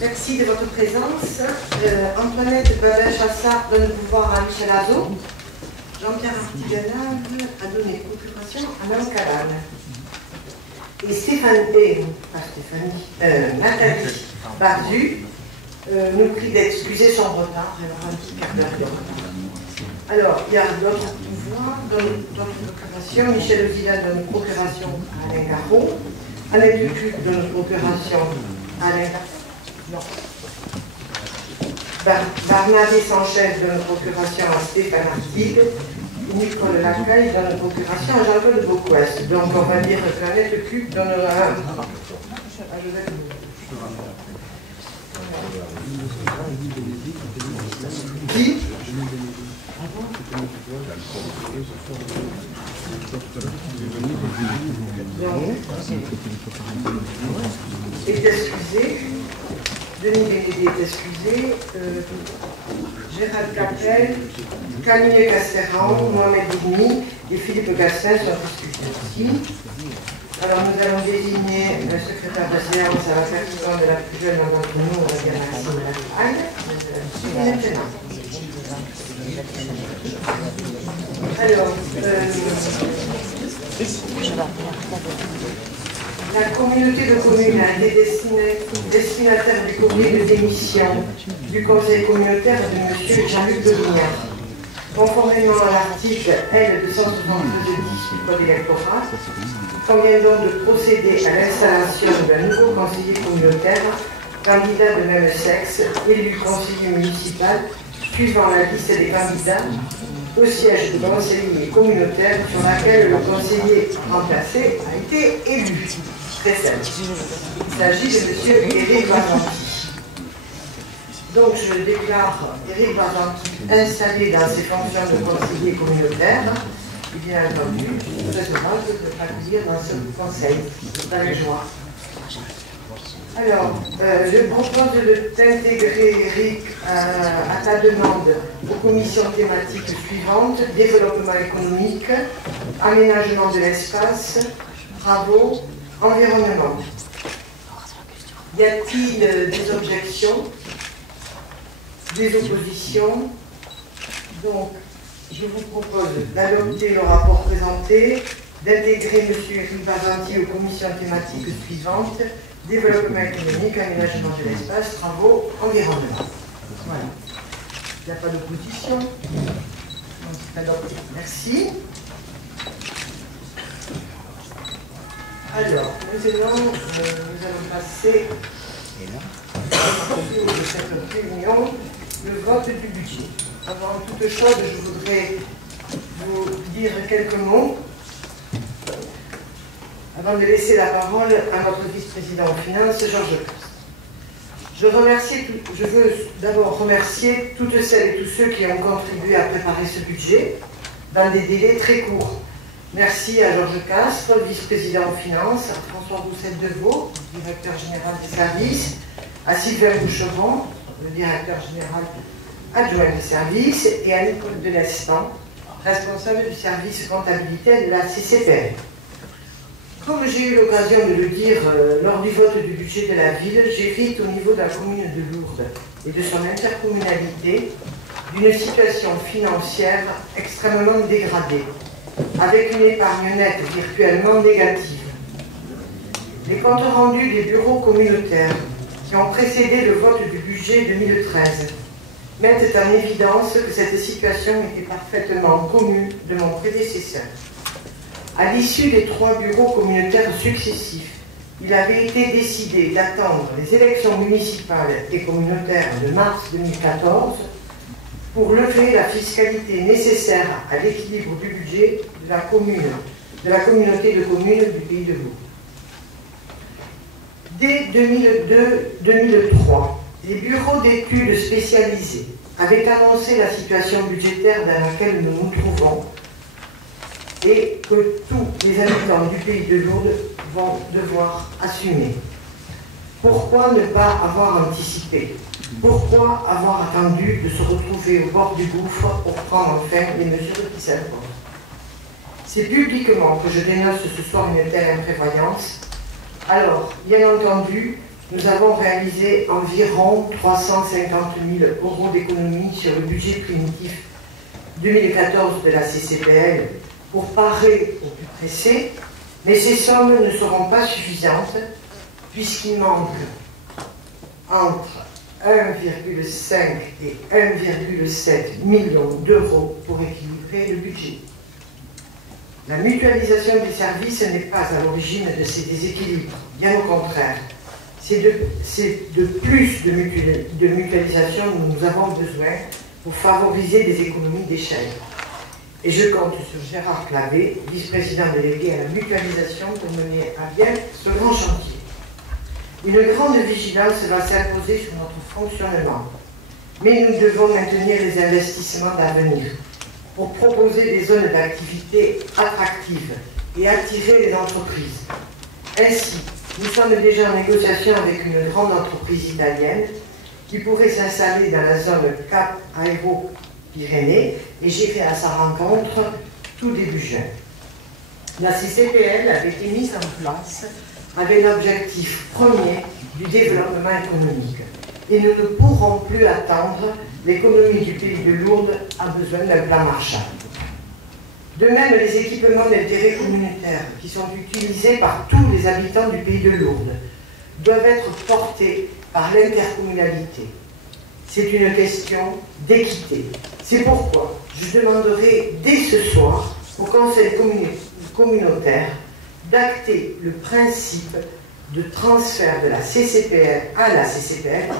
Merci de votre présence. Antoinette Babin-Chassard donne le pouvoir à Michel Azot. Jean-Pierre Artiganave a donné procuration à Mme Calane. Et Nathalie Barzu nous prie d'excuser son retard. Elle aura un petit quart d'heure de retard. Alors, il y a d'autres pouvoirs, d'autres procurations. Michel Ozillan donne procuration à Alain Garot. Alain Ducuc donne procuration à Alain Garot. Non. Barnabé Sanchez donne procuration à Stéphane Artigue. Nicole Lacaille donne procuration à Jean-Claude Beauquest. Donc on va dire que Annette Cuc donnera à Joseph. Qui est excusé. Denis Bénédé est excusé. Gérald Capel, Camille Castéran, Mohamed Dini et Philippe Gassin sont excusés aussi. Alors nous allons désigner le secrétaire de séance à la personne de la plus jeune d'entre nous, on va dire Maxime Lacaille. Alors, la communauté de communes a été destinataire du courrier de démission du conseil communautaire de M. Jean-Luc Devignard. Conformément à l'article L272 du Code électoral, convient donc de procéder à l'installation d'un nouveau conseiller communautaire, candidat de même sexe, élu conseiller municipal, suivant la liste des candidats au siège de conseiller communautaire sur laquelle le conseiller remplacé a été élu. Très simple. Il s'agit de M. Éric Barbanti. Donc je déclare Éric Barbanti installé dans ses fonctions de conseiller communautaire. Et bien entendu, je suis heureuse de l'accueillir dans ce conseil, avec joie. Alors, je propose d'intégrer Éric à ta demande aux commissions thématiques suivantes: développement économique, aménagement de l'espace, travaux, environnement. Y a-t-il des objections, des oppositions? Donc, je vous propose d'adopter le rapport présenté, d'intégrer M. Éric Barbanti aux commissions thématiques suivantes: développement économique, aménagement de l'espace, travaux, environnement. Voilà. Il n'y a pas d'opposition. Donc, c'est adopté. Merci. Alors, maintenant, nous allons passer au cours de cette réunion, le vote du budget. Avant toute chose, je voudrais vous dire quelques mots avant de laisser la parole à notre vice-président aux finances, Georges Cast. Je veux d'abord remercier toutes celles et tous ceux qui ont contribué à préparer ce budget dans des délais très courts. Merci à Georges Castres, vice-président aux finances, à François Roussel-Deveau, directeur général des services, à Sylvain Boucheron, le directeur général adjoint des services, et à Nicole Delestan, responsable du service comptabilité de la CCPL. Comme j'ai eu l'occasion de le dire lors du vote du budget de la ville, j'hérite au niveau de la commune de Lourdes et de son intercommunalité d'une situation financière extrêmement dégradée, avec une épargne nette virtuellement négative. Les comptes rendus des bureaux communautaires qui ont précédé le vote du budget 2013 mettent en évidence que cette situation était parfaitement connue de mon prédécesseur. À l'issue des 3 bureaux communautaires successifs, il avait été décidé d'attendre les élections municipales et communautaires de mars 2014 pour lever la fiscalité nécessaire à l'équilibre du budget de la communauté de communes du Pays de Vaud. Dès 2002-2003, les bureaux d'études spécialisés avaient annoncé la situation budgétaire dans laquelle nous nous trouvons et que tous les habitants du Pays de Lourdes vont devoir assumer. Pourquoi ne pas avoir anticipé? Pourquoi avoir attendu de se retrouver au bord du gouffre pour prendre enfin les mesures qui s'imposent? C'est publiquement que je dénonce ce soir une telle imprévoyance. Alors, bien entendu, nous avons réalisé environ 350 000 € d'économies sur le budget primitif 2014 de la CCPL pour parer au plus pressé, mais ces sommes ne seront pas suffisantes puisqu'il manque entre 1,5 et 1,7 million d'euros pour équilibrer le budget. La mutualisation des services n'est pas à l'origine de ces déséquilibres, bien au contraire. C'est de plus de mutualisation dont nous avons besoin pour favoriser des économies d'échelle. Et je compte sur Gérard Clavé, vice-président délégué à la mutualisation, pour mener à bien ce grand chantier. Une grande vigilance va s'imposer sur notre fonctionnement, mais nous devons maintenir les investissements d'avenir pour proposer des zones d'activité attractives et attirer les entreprises. Ainsi, nous sommes déjà en négociation avec une grande entreprise italienne qui pourrait s'installer dans la zone Cap Aéro-Pyrénées et j'irai à sa rencontre tout début juin. La CCPL avait été mise en place avec l'objectif premier du développement économique. Et nous ne pourrons plus attendre, l'économie du pays de Lourdes a besoin d'un plan Marshall. De même, les équipements d'intérêt communautaire qui sont utilisés par tous les habitants du pays de Lourdes doivent être portés par l'intercommunalité. C'est une question d'équité. C'est pourquoi je demanderai dès ce soir au Conseil communautaire d'acter le principe de transfert de la CCPL à la CCPL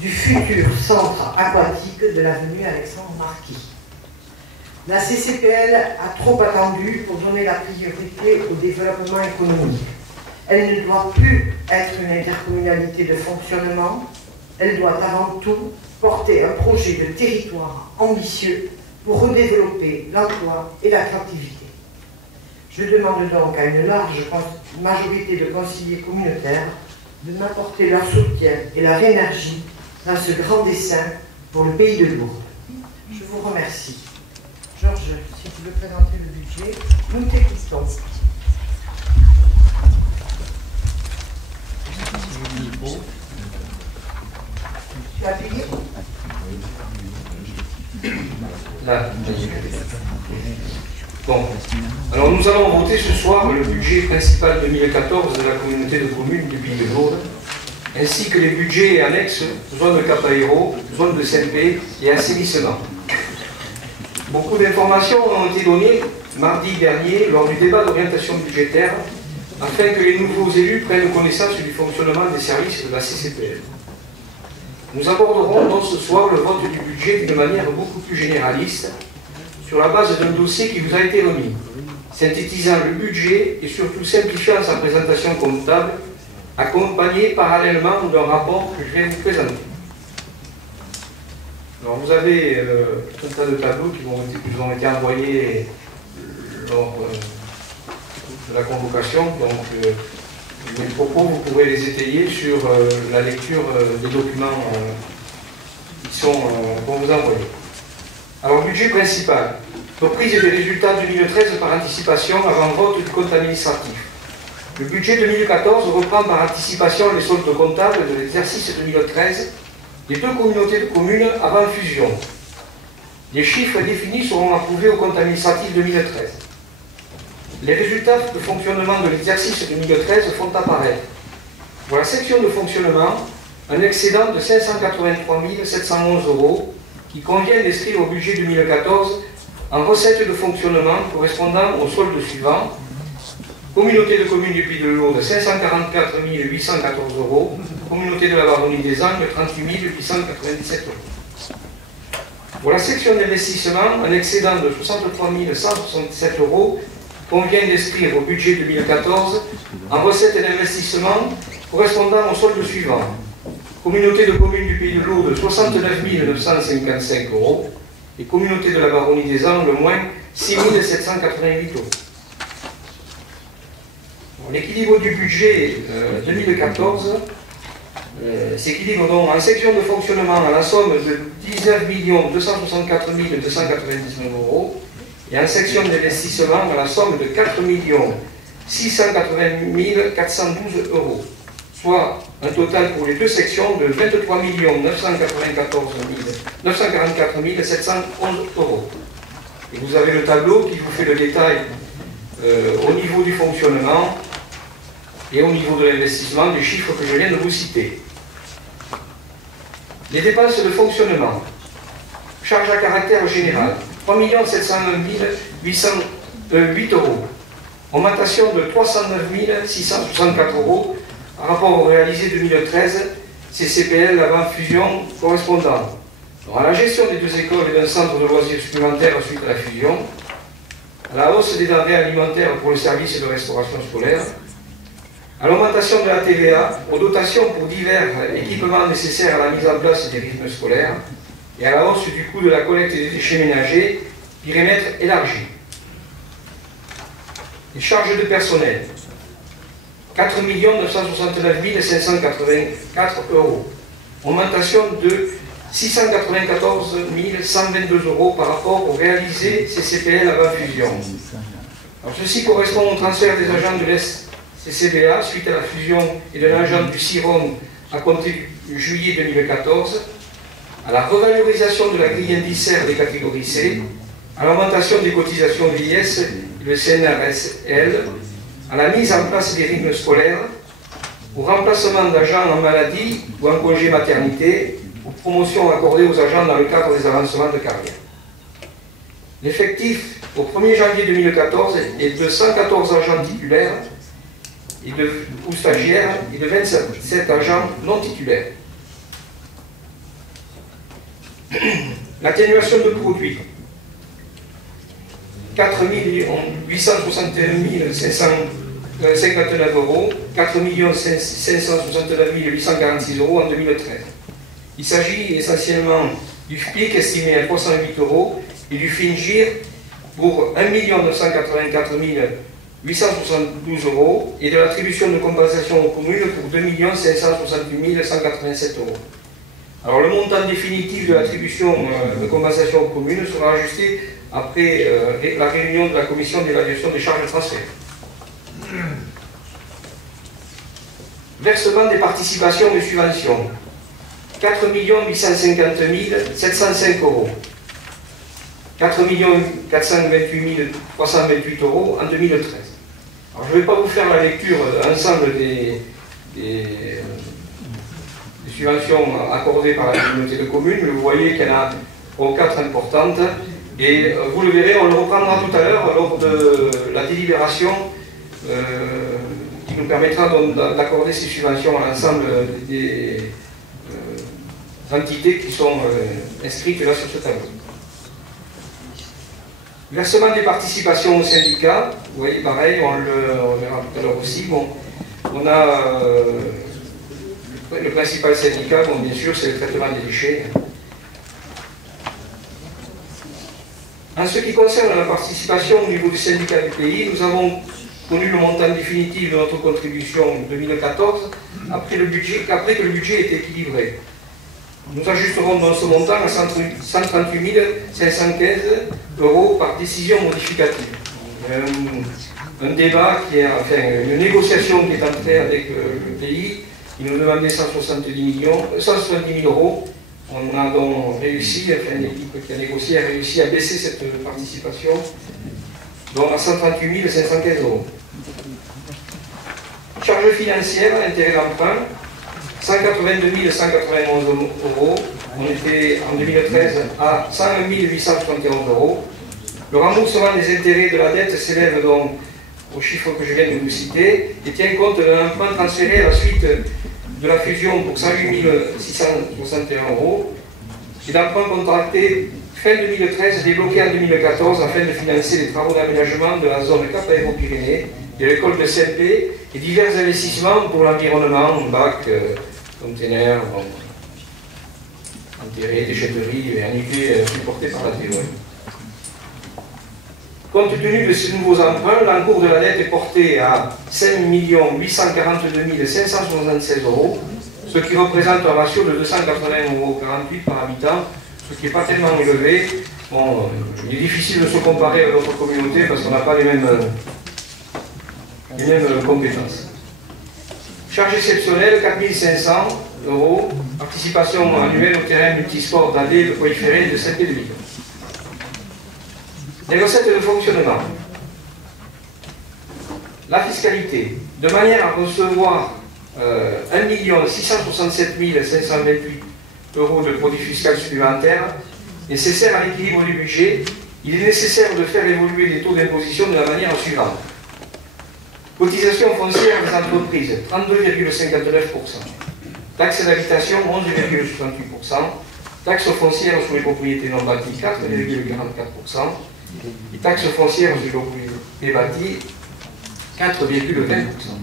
du futur centre aquatique de l'avenue Alexandre Marquis. La CCPL a trop attendu pour donner la priorité au développement économique. Elle ne doit plus être une intercommunalité de fonctionnement, elle doit avant tout porter un projet de territoire ambitieux pour redévelopper l'emploi et l'attractivité. Je demande donc à une large majorité de conseillers communautaires de m'apporter leur soutien et leur énergie dans ce grand dessein pour le pays de Lourdes. Je vous remercie. Georges, si tu veux présenter le budget, nous t'écoutons. Tu as payé ? Là. Bon. Alors nous allons voter ce soir le budget principal 2014 de la communauté de communes du Pays de Lourdes, ainsi que les budgets annexes zone de Cap Aéro, zone de Saint-Pé et assainissement. Beaucoup d'informations ont été données mardi dernier lors du débat d'orientation budgétaire afin que les nouveaux élus prennent connaissance du fonctionnement des services de la CCPL. Nous aborderons donc ce soir le vote du budget d'une manière beaucoup plus généraliste sur la base d'un dossier qui vous a été remis, synthétisant le budget et surtout simplifiant sa présentation comptable, accompagné parallèlement d'un rapport que je vais vous présenter. Alors vous avez tout un tas de tableaux qui vous ont été envoyés lors de la convocation, donc les propos, vous pourrez les étayer sur la lecture des documents qui qu'on vous a envoyés. Alors, budget principal. Reprise des résultats 2013 par anticipation avant vote du compte administratif. Le budget 2014 reprend par anticipation les soldes comptables de l'exercice 2013 des deux communautés de communes avant fusion. Les chiffres définis seront approuvés au compte administratif 2013. Les résultats de fonctionnement de l'exercice 2013 font apparaître, pour la section de fonctionnement, un excédent de 583 711 € qui convient d'inscrire au budget 2014 en recettes de fonctionnement correspondant au solde suivant. Communauté de communes du Pays de Lourdes, 544 814 €. Communauté de la Baronnie des Angles, 38 897 €. Pour la section d'investissement, un excédent de 63 167 € convient d'inscrire au budget 2014 en recettes d'investissement correspondant au solde suivant. Communauté de communes du Pays de Lourdes, 69 955 € et communauté de la Baronnie des Angles, moins 6 788 €. L'équilibre du budget 2014 s'équilibre donc en section de fonctionnement à la somme de 19 264 299 € et en section d'investissement à la somme de 4 680 412 €, soit un total pour les deux sections de 23 944 711 euros. Et vous avez le tableau qui vous fait le détail au niveau du fonctionnement et au niveau de l'investissement des chiffres que je viens de vous citer. Les dépenses de fonctionnement. Charge à caractère général, 3 701 808 euros. Augmentation de 309 664 euros par rapport au réalisé 2013, CCPL avant fusion correspondante. À la gestion des deux écoles et d'un centre de loisirs supplémentaire suite à la fusion, à la hausse des denrées alimentaires pour le service de restauration scolaire, à l'augmentation de la TVA, aux dotations pour divers équipements nécessaires à la mise en place des rythmes scolaires, et à la hausse du coût de la collecte des déchets ménagers, périmètre élargi. Les charges de personnel, 4 969 584 euros. Augmentation de 694 122 euros par rapport au réalisé CCPL avant fusion. Alors, ceci correspond au transfert des agents de l'SCCBA suite à la fusion et de l'agent du CIROM à compter du juillet 2014, à la revalorisation de la grille indiciaire des catégories C, à l'augmentation des cotisations vieillesse et le CNRSL, à la mise en place des rythmes scolaires, au remplacement d'agents en maladie ou en congé maternité, aux promotions accordées aux agents dans le cadre des avancements de carrière. L'effectif au 1er janvier 2014 est de 114 agents titulaires ou stagiaires et de 27 agents non titulaires. L'atténuation de produits. 4 861 559 euros, 4 569 846 euros en 2013. Il s'agit essentiellement du FPIC estimé à 308 euros et du FINGIR pour 1 984 872 euros et de l'attribution de compensation aux communes pour 2 568 187 euros. Alors le montant définitif de l'attribution de compensation aux communes sera ajusté après la réunion de la commission d'évaluation des charges de transfert. Versement des participations et subventions. 4 850 705 euros. 4 428 328 euros en 2013. Alors, je ne vais pas vous faire la lecture de l'ensemble des subventions accordées par la communauté de communes, mais vous voyez qu'il y en a 3 ou 4 importantes. Et vous le verrez, on le reprendra tout à l'heure lors de la délibération qui nous permettra d'accorder ces subventions à l'ensemble des entités qui sont inscrites là sur ce tableau. Versement des participations aux syndicats, vous voyez pareil, on le verra tout à l'heure aussi. Bon, on a le principal syndicat, bon, bien sûr, c'est le traitement des déchets. En ce qui concerne la participation au niveau du syndicat du pays, nous avons connu le montant définitif de notre contribution 2014 après que le budget était équilibré. Nous ajusterons dans ce montant à 138 515 euros par décision modificative. Un débat qui est, enfin, une négociation qui est entrée avec le pays, qui nous demandait 170 000 euros. On a donc réussi, enfin l'équipe qui a négocié a réussi à baisser cette participation, donc à 138 515 euros. Charges financières, intérêt d'emprunt, 182 191 euros. On était en 2013 à 101 871 euros. Le remboursement des intérêts de la dette s'élève donc au chiffre que je viens de vous citer et tient compte d'un emprunt transféré à la suite de la fusion pour 108 661 euros et d'emprunt contracté fin 2013 débloqué en 2014 afin de financer les travaux d'aménagement de la zone Cap Aéro-Pyrénées, de l'école de CMP et divers investissements pour l'environnement, bac, containers, enterrés, déchetteries et annuités supportées par la TOM. Compte tenu de ces nouveaux emprunts, l'encours de la dette est porté à 5 842 576 euros, ce qui représente un ratio de 280,48 € par habitant, ce qui n'est pas tellement élevé. Bon, il est difficile de se comparer à d'autres communautés parce qu'on n'a pas les mêmes compétences. Charge exceptionnelle, 4 500 €. Participation annuelle au terrain multisport d'Andé, le Point Ferré de Saint-Pédeville. Les recettes de fonctionnement. La fiscalité. De manière à recevoir 1 667 528 € de produits fiscaux supplémentaires nécessaires à l'équilibre du budget, il est nécessaire de faire évoluer les taux d'imposition de la manière suivante. Cotisation foncière des entreprises, 32,59%. Taxe d'habitation, 11,68%. Taxe foncière sur les propriétés non bâties, 4,44%. Et taxe foncière sur les propriétés bâties, 4,20%.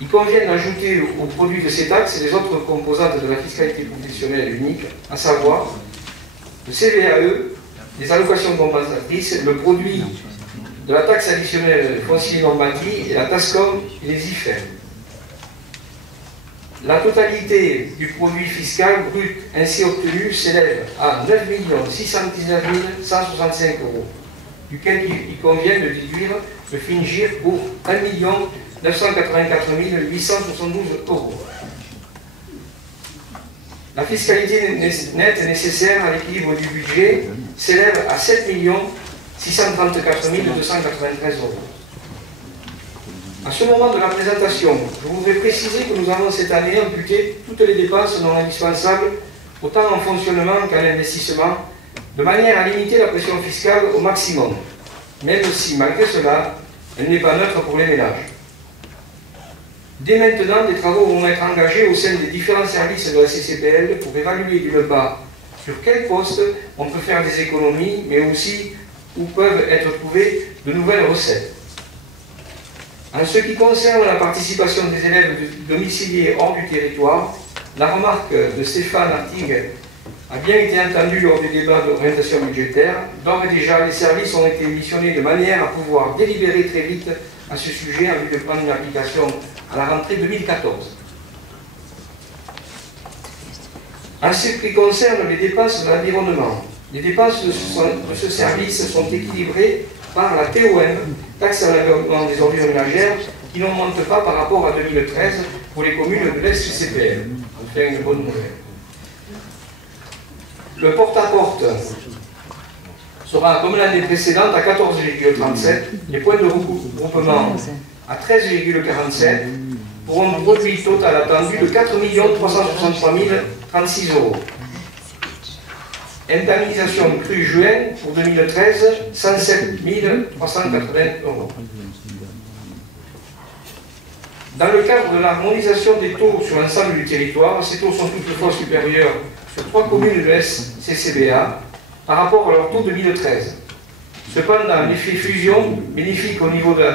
Il convient d'ajouter au produit de ces taxes les autres composantes de la fiscalité professionnelle unique, à savoir le CVAE, les allocations compensatrices, le produit de la taxe additionnelle foncier non bâti et la TASCOM et les IFER. La totalité du produit fiscal brut ainsi obtenu s'élève à 9 619 165 €, duquel il convient de déduire le FINGIR pour 1 984 872 €. La fiscalité nette nécessaire à l'équilibre du budget s'élève à 7 634 293 €. À ce moment de la présentation, je voudrais préciser que nous avons cette année imputé toutes les dépenses non indispensables, autant en fonctionnement qu'en investissement, de manière à limiter la pression fiscale au maximum, même si, malgré cela, elle n'est pas neutre pour les ménages. Dès maintenant, des travaux vont être engagés au sein des différents services de la CCPL pour évaluer d'une part sur quel poste on peut faire des économies, mais aussi où peuvent être trouvées de nouvelles recettes. En ce qui concerne la participation des élèves domiciliés hors du territoire, la remarque de Stéphane Artigue a bien été entendue lors du débat d'orientation budgétaire. D'ores et déjà, les services ont été missionnés de manière à pouvoir délibérer très vite à ce sujet en vue de prendre une application à la rentrée 2014. En ce qui concerne les dépenses de l'environnement, les dépenses de ce service sont équilibrées par la TOM, taxe à l'environnement des ordures ménagères, qui n'augmente pas par rapport à 2013 pour les communes de l'ex-CCPL. Enfin, une bonne nouvelle. Le porte-à-porte sera, comme l'année précédente, à 14,37, les points de regroupement à 13,47, pour un produit total attendu de 4 363 036 €. Indemnisation crue juin pour 2013, 107 380 €. Dans le cadre de l'harmonisation des taux sur l'ensemble du territoire, ces taux sont toutefois supérieurs sur 3 communes de l'SCCBA par rapport à leur taux 2013. Cependant, l'effet fusion bénéfique au niveau de la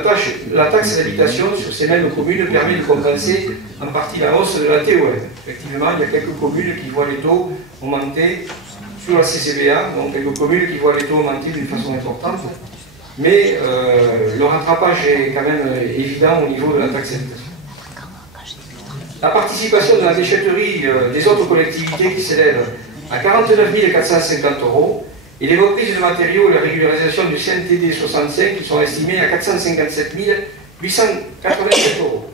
taxe d'habitation sur ces mêmes communes permet de compenser en partie la hausse de la TOM. Effectivement, il y a quelques communes qui voient les taux augmenter sur la CCBA, donc quelques communes qui voient les taux augmenter d'une façon importante, mais le rattrapage est quand même évident au niveau de la taxe d'habitation. La participation de la déchetterie des autres collectivités qui s'élève à 49 450 € et les reprises de matériaux et la régularisation du CNTD 65 qui sont estimées à 457 887 €.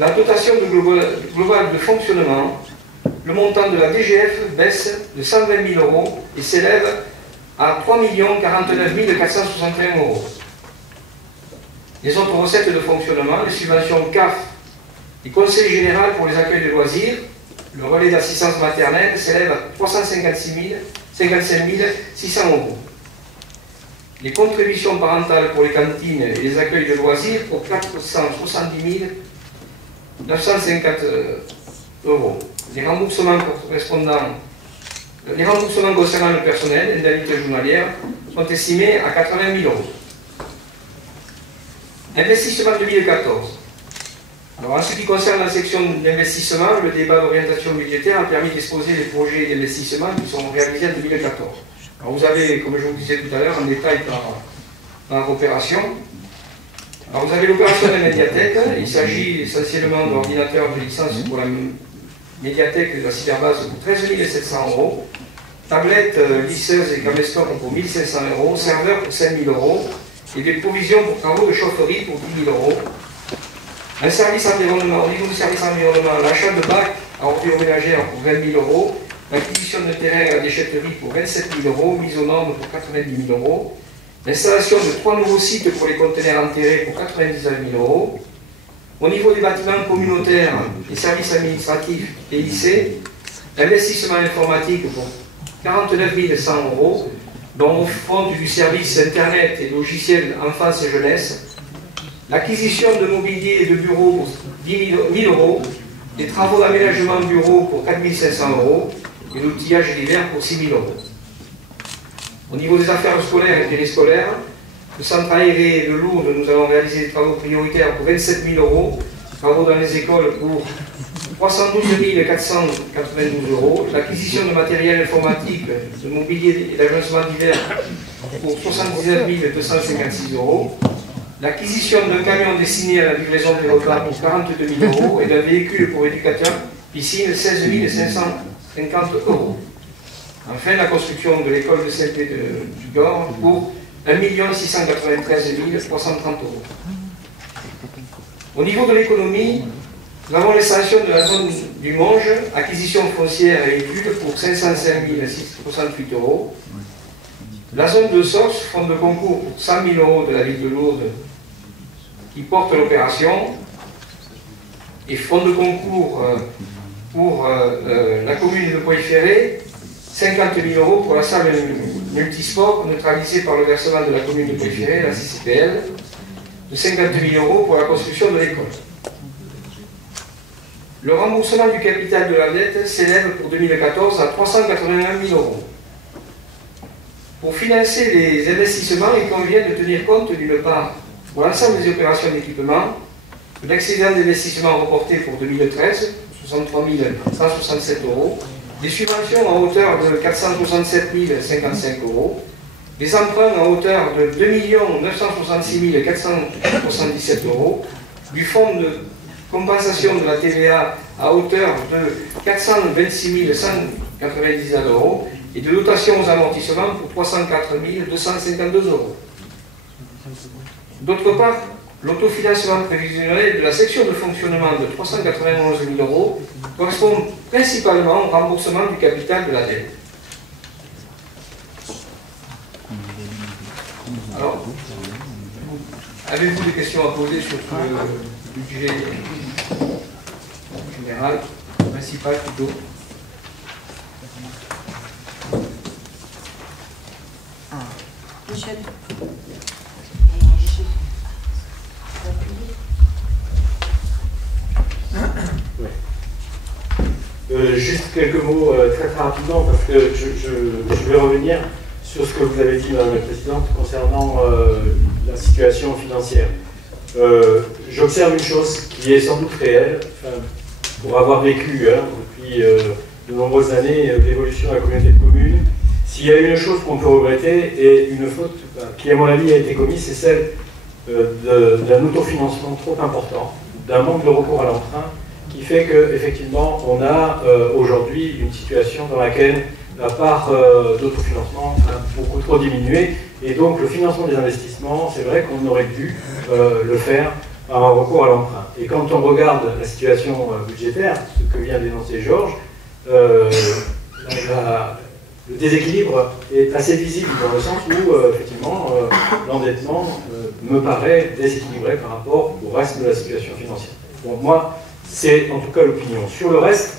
La dotation globale de fonctionnement, le montant de la DGF baisse de 120 000 € et s'élève à 3 049 461 €. Les autres recettes de fonctionnement, les subventions CAF et Conseil général pour les accueils de loisirs, le relais d'assistance maternelle s'élève à 355 600 €. Les contributions parentales pour les cantines et les accueils de loisirs pour 470 950 €. Les remboursements concernant le personnel, l'indemnité journalière, sont estimés à 80 000 €. Investissement 2014. Alors, en ce qui concerne la section d'investissement, le débat d'orientation budgétaire a permis d'exposer les projets d'investissement qui sont réalisés en 2014. Alors, vous avez, comme je vous disais tout à l'heure, en détail par opération. Alors, vous avez l'opération de la médiathèque. Il s'agit essentiellement d'ordinateurs de licence pour la médiathèque de la cyberbase pour 13 700 €, tablettes, lisseuses et caméscopes pour 1 500 €, serveurs pour 5 000 € et des provisions pour travaux de chaufferie pour 10 000 €. Un service environnement, au niveau du service environnement, l'achat de bacs à ordures ménagères pour 20 000 €, l'acquisition de terrain à la déchetterie pour 27 000 €, mise aux normes pour 90 000 €, l'installation de 3 nouveaux sites pour les conteneurs enterrés pour 99 000 €. Au niveau des bâtiments communautaires et services administratifs et lycées, investissement informatique pour 49 100 €, dont au fond du service Internet et logiciel enfance et jeunesse, l'acquisition de mobilier et de bureaux pour 10 000 €, des travaux d'aménagement bureau pour 4 500 € et l'outillage d'hiver pour 6 000 €. Au niveau des affaires scolaires et périscolaires, le centre aéré de Lourdes, nous allons réaliser des travaux prioritaires pour 27 000 €, travaux dans les écoles pour 312 492 €, l'acquisition de matériel informatique, de mobilier et d'agencement d'hiver pour 79 256 €, l'acquisition d'un camion destiné à la livraison des repas pour 42 000 € et d'un véhicule pour éducateurs piscine 16 550 €. Enfin, la construction de l'école de Saint-Pé du Gord pour 1 693 330 €. Au niveau de l'économie, nous avons l'extension de la zone du Monge, acquisition foncière et études pour 505 668 €. La zone de Sos, fonds de concours pour 100 000 € de la ville de Lourdes qui porte l'opération, et fonds de concours pour la commune de Poix-Ferré, 50 000 € pour la salle multisport neutralisée par le versement de la commune de Poix-Ferré, la CCPL, de 50 000 € pour la construction de l'école. Le remboursement du capital de la dette s'élève pour 2014 à 381 000 €. Pour financer les investissements, il convient de tenir compte d'une part, pour l'ensemble des opérations d'équipement, de l'excédent d'investissement reporté pour 2013, 63 167 €, des subventions en hauteur de 467 055 €, des emprunts en hauteur de 2 966 477 €, du fonds de compensation de la TVA à hauteur de 426 199 € et de dotation aux amortissements pour 304 252 €. D'autre part, l'autofinancement prévisionnel de la section de fonctionnement de 391 000 € correspond principalement au remboursement du capital de la dette. Alors, avez-vous des questions à poser sur le budget général, principal plutôt? Michel. Juste quelques mots très rapidement parce que je vais revenir sur ce que vous avez dit, Madame la Présidente, concernant la situation financière. J'observe une chose qui est sans doute réelle, pour avoir vécu depuis de nombreuses années l'évolution de la communauté de communes. S'il y a une chose qu'on peut regretter et une faute qui, à mon avis, a été commise, c'est celle d'un autofinancement trop important, d'un manque de recours à l'emprunt, qui fait qu'effectivement, on a aujourd'hui une situation dans laquelle la part d'autofinancement a beaucoup trop diminué, et donc le financement des investissements, c'est vrai qu'on aurait dû le faire par un recours à l'emprunt. Et quand on regarde la situation budgétaire, ce que vient d'énoncer Georges, le déséquilibre est assez visible dans le sens où, effectivement, l'endettement me paraît déséquilibré par rapport au reste de la situation financière. Donc moi, c'est en tout cas l'opinion. Sur le reste,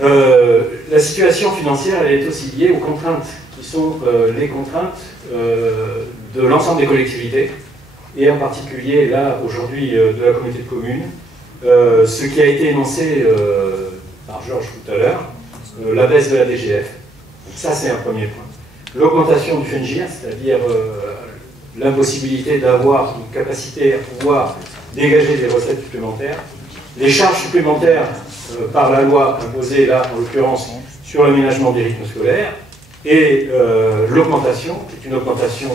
la situation financière elle est aussi liée aux contraintes, qui sont les contraintes de l'ensemble des collectivités, et en particulier, là, aujourd'hui, de la communauté de communes, ce qui a été énoncé par Georges tout à l'heure, la baisse de la DGF. Ça, c'est un premier point. L'augmentation du FNGIR, c'est-à-dire l'impossibilité d'avoir une capacité à pouvoir dégager des recettes supplémentaires, les charges supplémentaires par la loi imposée, là, en l'occurrence, sur l'aménagement des rythmes scolaires, et l'augmentation, qui est une augmentation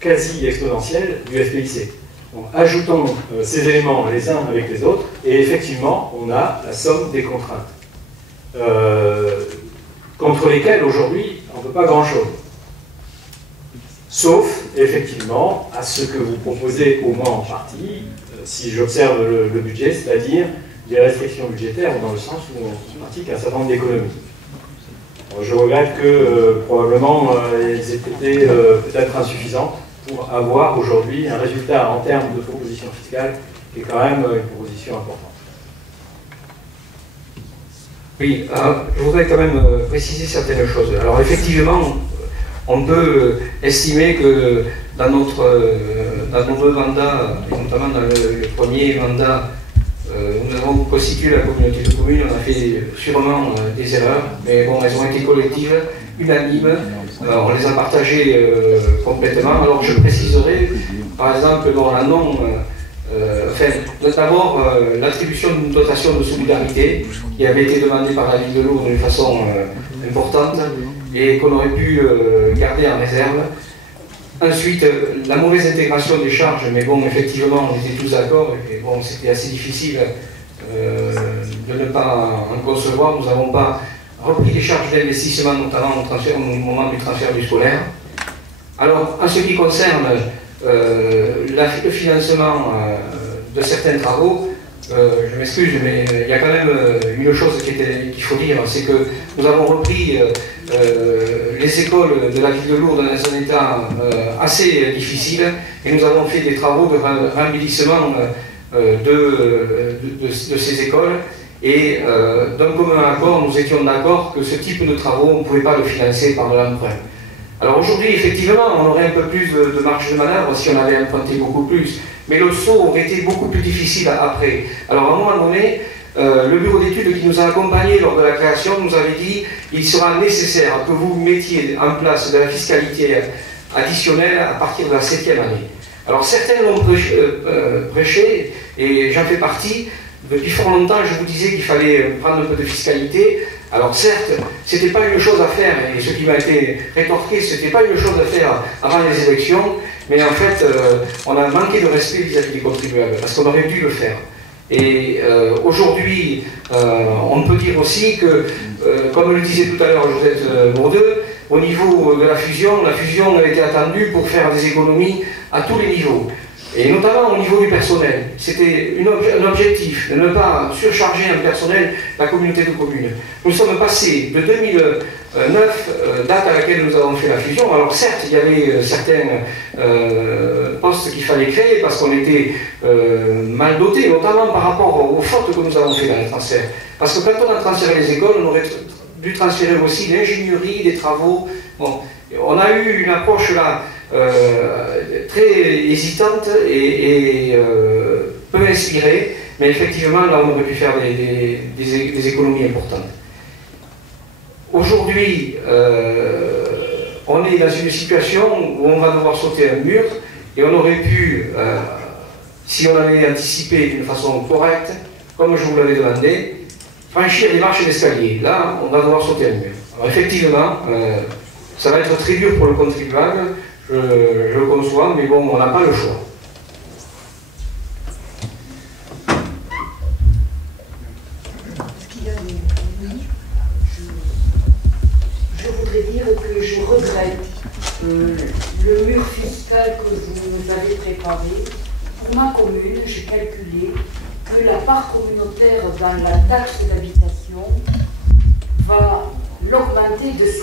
quasi exponentielle du FPIC. Donc, ajoutons ces éléments les uns avec les autres, et effectivement, on a la somme des contraintes, contre lesquelles, aujourd'hui, on ne peut pas grand-chose. Sauf, effectivement, à ce que vous proposez, au moins en partie, si j'observe le budget, c'est-à-dire des restrictions budgétaires, dans le sens où on pratique un certain nombre d'économies. Je regrette que probablement elles aient été peut-être insuffisantes pour avoir aujourd'hui un résultat en termes de proposition fiscale qui est quand même une proposition importante. Oui, je voudrais quand même préciser certaines choses. Alors effectivement, on peut estimer que dans nos deux mandats, et notamment dans le premier mandat, nous avons constitué la communauté de communes, on a fait sûrement des erreurs, mais bon, elles ont été collectives, unanimes, on les a partagées complètement. Alors je préciserai, par exemple, dans la d'abord l'attribution d'une dotation de solidarité qui avait été demandée par la ville de Lourdes d'une façon importante et qu'on aurait pu garder en réserve. Ensuite, la mauvaise intégration des charges, mais bon, effectivement, on était tous d'accord, et bon, c'était assez difficile de ne pas en concevoir. Nous n'avons pas repris les charges d'investissement, notamment au moment du transfert du scolaire. Alors, en ce qui concerne le financement de certains travaux, je m'excuse, mais il y a quand même une chose qu'il faut dire, c'est que nous avons repris les écoles de la ville de Lourdes dans un état assez difficile, et nous avons fait des travaux de réhabilitation de ces écoles, et d'un commun accord, nous étions d'accord que ce type de travaux, on ne pouvait pas le financer par de l'emprunt. Alors aujourd'hui, effectivement, on aurait un peu plus de marge de manœuvre si on avait emprunté beaucoup plus, mais le saut aurait été beaucoup plus difficile après. Alors à un moment donné, le bureau d'études qui nous a accompagnés lors de la création nous avait dit qu'il sera nécessaire que vous mettiez en place de la fiscalité additionnelle à partir de la 7e année. Alors certains l'ont prêché, et j'en fais partie. Depuis fort longtemps, je vous disais qu'il fallait prendre un peu de fiscalité. Alors certes, ce n'était pas une chose à faire, et ce qui m'a été rétorqué, ce n'était pas une chose à faire avant les élections, mais en fait, on a manqué de respect vis-à-vis des contribuables, parce qu'on aurait dû le faire. Et aujourd'hui, on peut dire aussi que, comme le disait tout à l'heure Josette Bourdeux, au niveau de la fusion a été attendue pour faire des économies à tous les niveaux. Et notamment au niveau du personnel. C'était un objectif de ne pas surcharger en personnel la communauté de communes. Nous sommes passés de 2009, date à laquelle nous avons fait la fusion. Alors certes, il y avait certains postes qu'il fallait créer parce qu'on était mal dotés, notamment par rapport aux fautes que nous avons fait dans les transferts. Parce que quand on a transféré les écoles, on aurait dû transférer aussi l'ingénierie, les travaux. Bon, on a eu une approche là très hésitante et peu inspirée, mais effectivement là on aurait pu faire des économies importantes. Aujourd'hui, on est dans une situation où on va devoir sauter un mur, et on aurait pu, si on avait anticipé d'une façon correcte, comme je vous l'avais demandé, franchir les marches d'escalier. Là, on va devoir sauter un mur. Alors effectivement, ça va être très dur pour le contribuable, je le conçois, mais bon, on n'a pas le choix. Je voudrais dire que je regrette le mur fiscal que vous nous avez préparé. Pour ma commune, j'ai calculé que la part communautaire dans la taxe d'habitation va l'augmenter de 69%.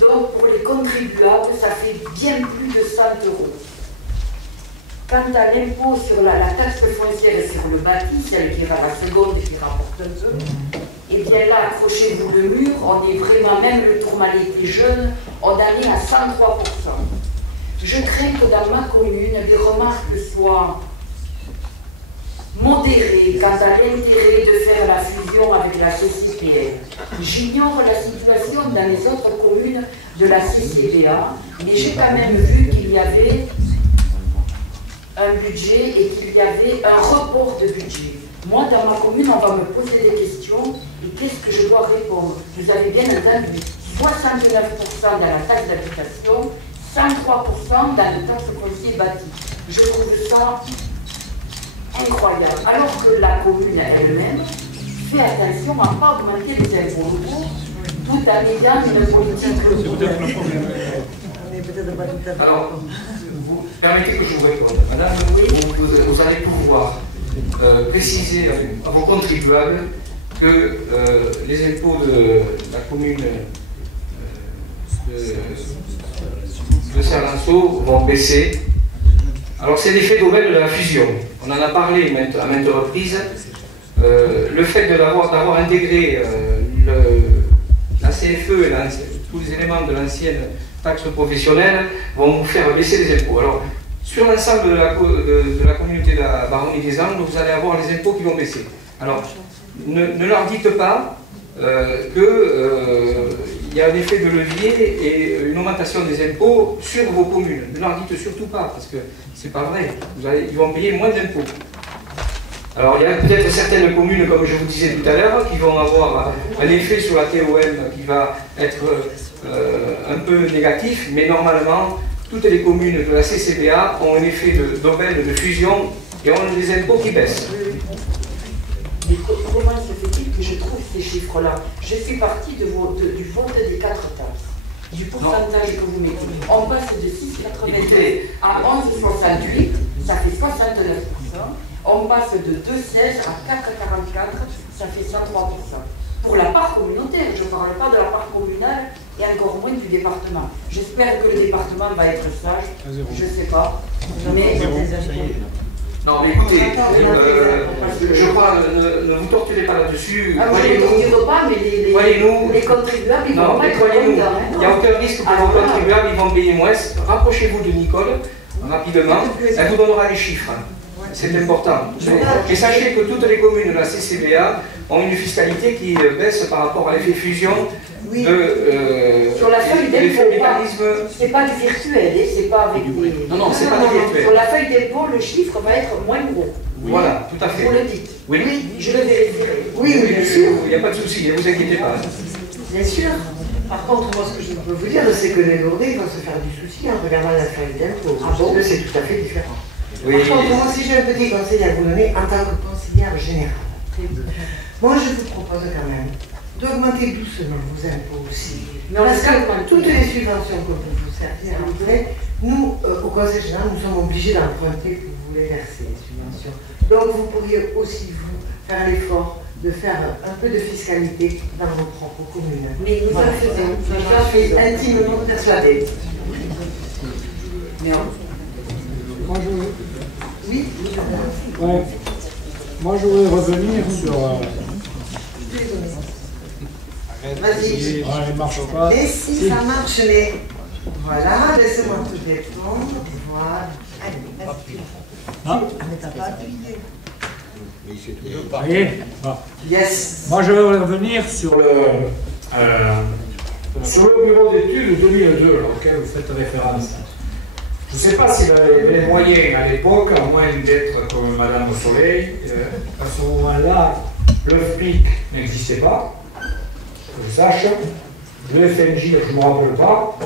Donc pour les contribuables, ça fait bien plus de 100 €. Quant à l'impôt sur la taxe foncière sur le bâti, celle qui est à la seconde et qui rapporte un peu, et bien là, accrochez-vous le mur, on est vraiment, même le Tourmalet était jeune, on en est à 103%. Je crains que dans ma commune, les remarques soient modérées quant à l'intérêt de faire la fusion avec la CCPN. J'ignore la situation dans les autres communes de la CCBA, mais j'ai quand même vu qu'il y avait un budget et qu'il y avait un report de budget. Moi, dans ma commune, on va me poser des questions et qu'est-ce que je dois répondre? Vous avez bien entendu, 69% dans la taxe d'habitation, 103% dans le taxe foncier bâti. Je trouve ça incroyable. Alors que la commune elle-même fait attention à ne pas augmenter les impôts locaux tout en ayant une politique locale. Alors, vous permettez que je vous réponde. Madame, vous allez pouvoir préciser à vos contribuables que les impôts de la commune de Serre-Lanceau vont baisser. Alors c'est l'effet d'aubaine de la fusion. On en a parlé à maintes reprises. Le fait d'avoir intégré la CFE et tous les éléments de l'ancienne taxe professionnelle vont vous faire baisser les impôts. Alors, sur l'ensemble de la communauté de la Baronnie des Angles, vous allez avoir les impôts qui vont baisser. Alors, ne leur dites pas qu'il y a un effet de levier et une augmentation des impôts sur vos communes. Ne leur dites surtout pas, parce que c'est pas vrai. Ils vont payer moins d'impôts. Alors, il y a peut-être certaines communes, comme je vous disais tout à l'heure, qui vont avoir un effet sur la TOM qui va être un peu négatif, mais normalement, toutes les communes de la CCBA ont un effet d'aubaine, de fusion, et ont des impôts qui baissent. Mais comment se fait-il que je trouve ces chiffres-là? Je suis partie du vote des 4 taxes, du pourcentage que vous mettez. On passe de 6,82 à 11,68, ça fait 69%. On passe de 2,16 à 4,44, ça fait 103%. Pour la part communautaire, je ne parle pas de la part communale et encore moins du département. J'espère que le département va être sage, je ne sais pas. Mais... Non, mais écoutez, je crois, ne vous torturez pas là-dessus. Ah, je ne torture pas, mais les contribuables, ils vont pas être contents. Il n'y a aucun risque pour vos contribuables, ils vont payer moins. Rapprochez-vous de Nicole, rapidement, elle vous donnera les chiffres. C'est important. Et sachez que toutes les communes de la CCBA ont une fiscalité qui baisse par rapport à l'effet fusion sur la feuille d'impôt. C'est pas du virtuel, c'est pas avec des... Non, c'est pas du virtuel. Sur la feuille d'impôt, le chiffre va être moins gros. Voilà, tout à fait. Vous le dites. Oui, je le vérifierai. Oui, bien sûr. Il n'y a pas de souci, ne vous inquiétez pas. Bien sûr. Par contre, moi, ce que je peux vous dire, c'est que les lourdés vont se faire du souci en regardant la feuille d'impôt. Ah bon? C'est tout à fait différent. Oui. Par contre, moi, si j'ai un petit conseil à vous donner en tant que conseillère générale, moi, je vous propose quand même d'augmenter doucement vos impôts aussi. Parce que toutes les subventions que vous vous servez, nous, au conseil général, nous sommes obligés d'emprunter pour vous les verser, les subventions. Donc, vous pourriez aussi, vous, faire l'effort de faire un peu de fiscalité dans vos propres communes. Mais nous en faisons. J'en suis intimement persuadée. Bonjour. Oui, Ouais. Moi, je voudrais revenir sur... Vas-y. Ouais, il marche pas. Mais si, ça marche, mais voilà, laissez-moi tout détendre. Voilà. Allez, vas-y. Ah. Mais t'as pas appuyé. Vous voyez? Bon. Yes. Moi, je vais revenir sur le bureau d'études 2002 auquel vous faites référence. Je ne sais pas s'il avait les moyens à l'époque, à moins d'être comme Madame au Soleil. À ce moment-là, le FPIC n'existait pas, que je sache. Le FNJ, je ne me rappelle pas.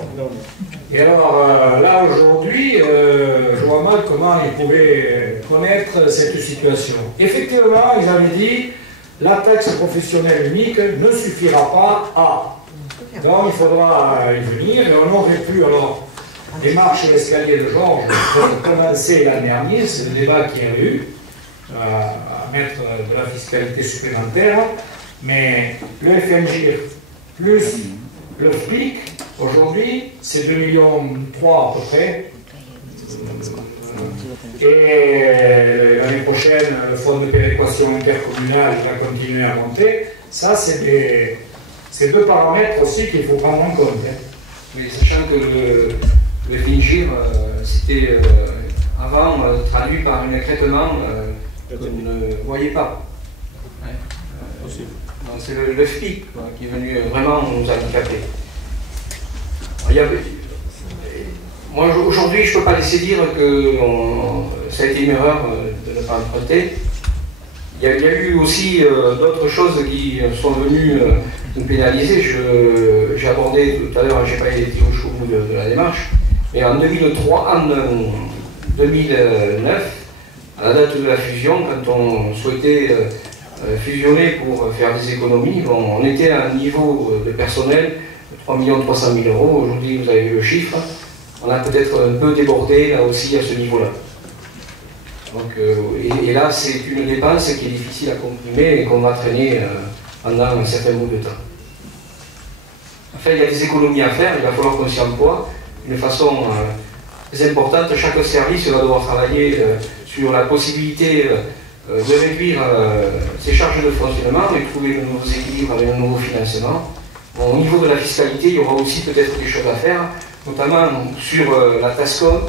Et alors là, aujourd'hui, je vois mal comment ils pouvaient connaître cette situation. Effectivement, ils avaient dit la taxe professionnelle unique ne suffira pas à. Donc il faudra y venir, et on aurait pu alors. Les marches et l'escalier de Georges ont commencé l'année dernière, c'est le débat qu'il y a eu, à mettre de la fiscalité supplémentaire, mais le FNJ plus le FPIC, aujourd'hui, c'est 2,3 millions à peu près. Et l'année prochaine, le fonds de péréquation intercommunale va continuer à monter. Ça, c'est deux paramètres aussi qu'il faut prendre en compte. Mais sachant que le FINGIR, c'était avant traduit par un écrêtement que vous ne voyez pas. C'est le FPIC qui est venu vraiment nous handicaper. Moi, aujourd'hui, je ne peux pas laisser dire que ça a été une erreur de ne pas emprunter. Il y a eu aussi d'autres choses qui sont venues nous pénaliser. J'ai abordé tout à l'heure, je n'ai pas été au chaud de la démarche, mais en 2009, à la date de la fusion, quand on souhaitait fusionner pour faire des économies, on était à un niveau de personnel de 3 300 000 €. Aujourd'hui, vous avez vu le chiffre. on a peut-être un peu débordé là aussi à ce niveau-là. Donc, et là, c'est une dépense qui est difficile à comprimer et qu'on va traîner pendant un certain bout de temps. Enfin, il y a des économies à faire, il va falloir qu'on s'y emploie d'une façon très importante. Chaque service va devoir travailler sur la possibilité de réduire ses charges de fonctionnement et trouver de nouveaux équilibres avec un nouveau financement. Bon, au niveau de la fiscalité, il y aura aussi peut-être des choses à faire, notamment sur la TASCOM,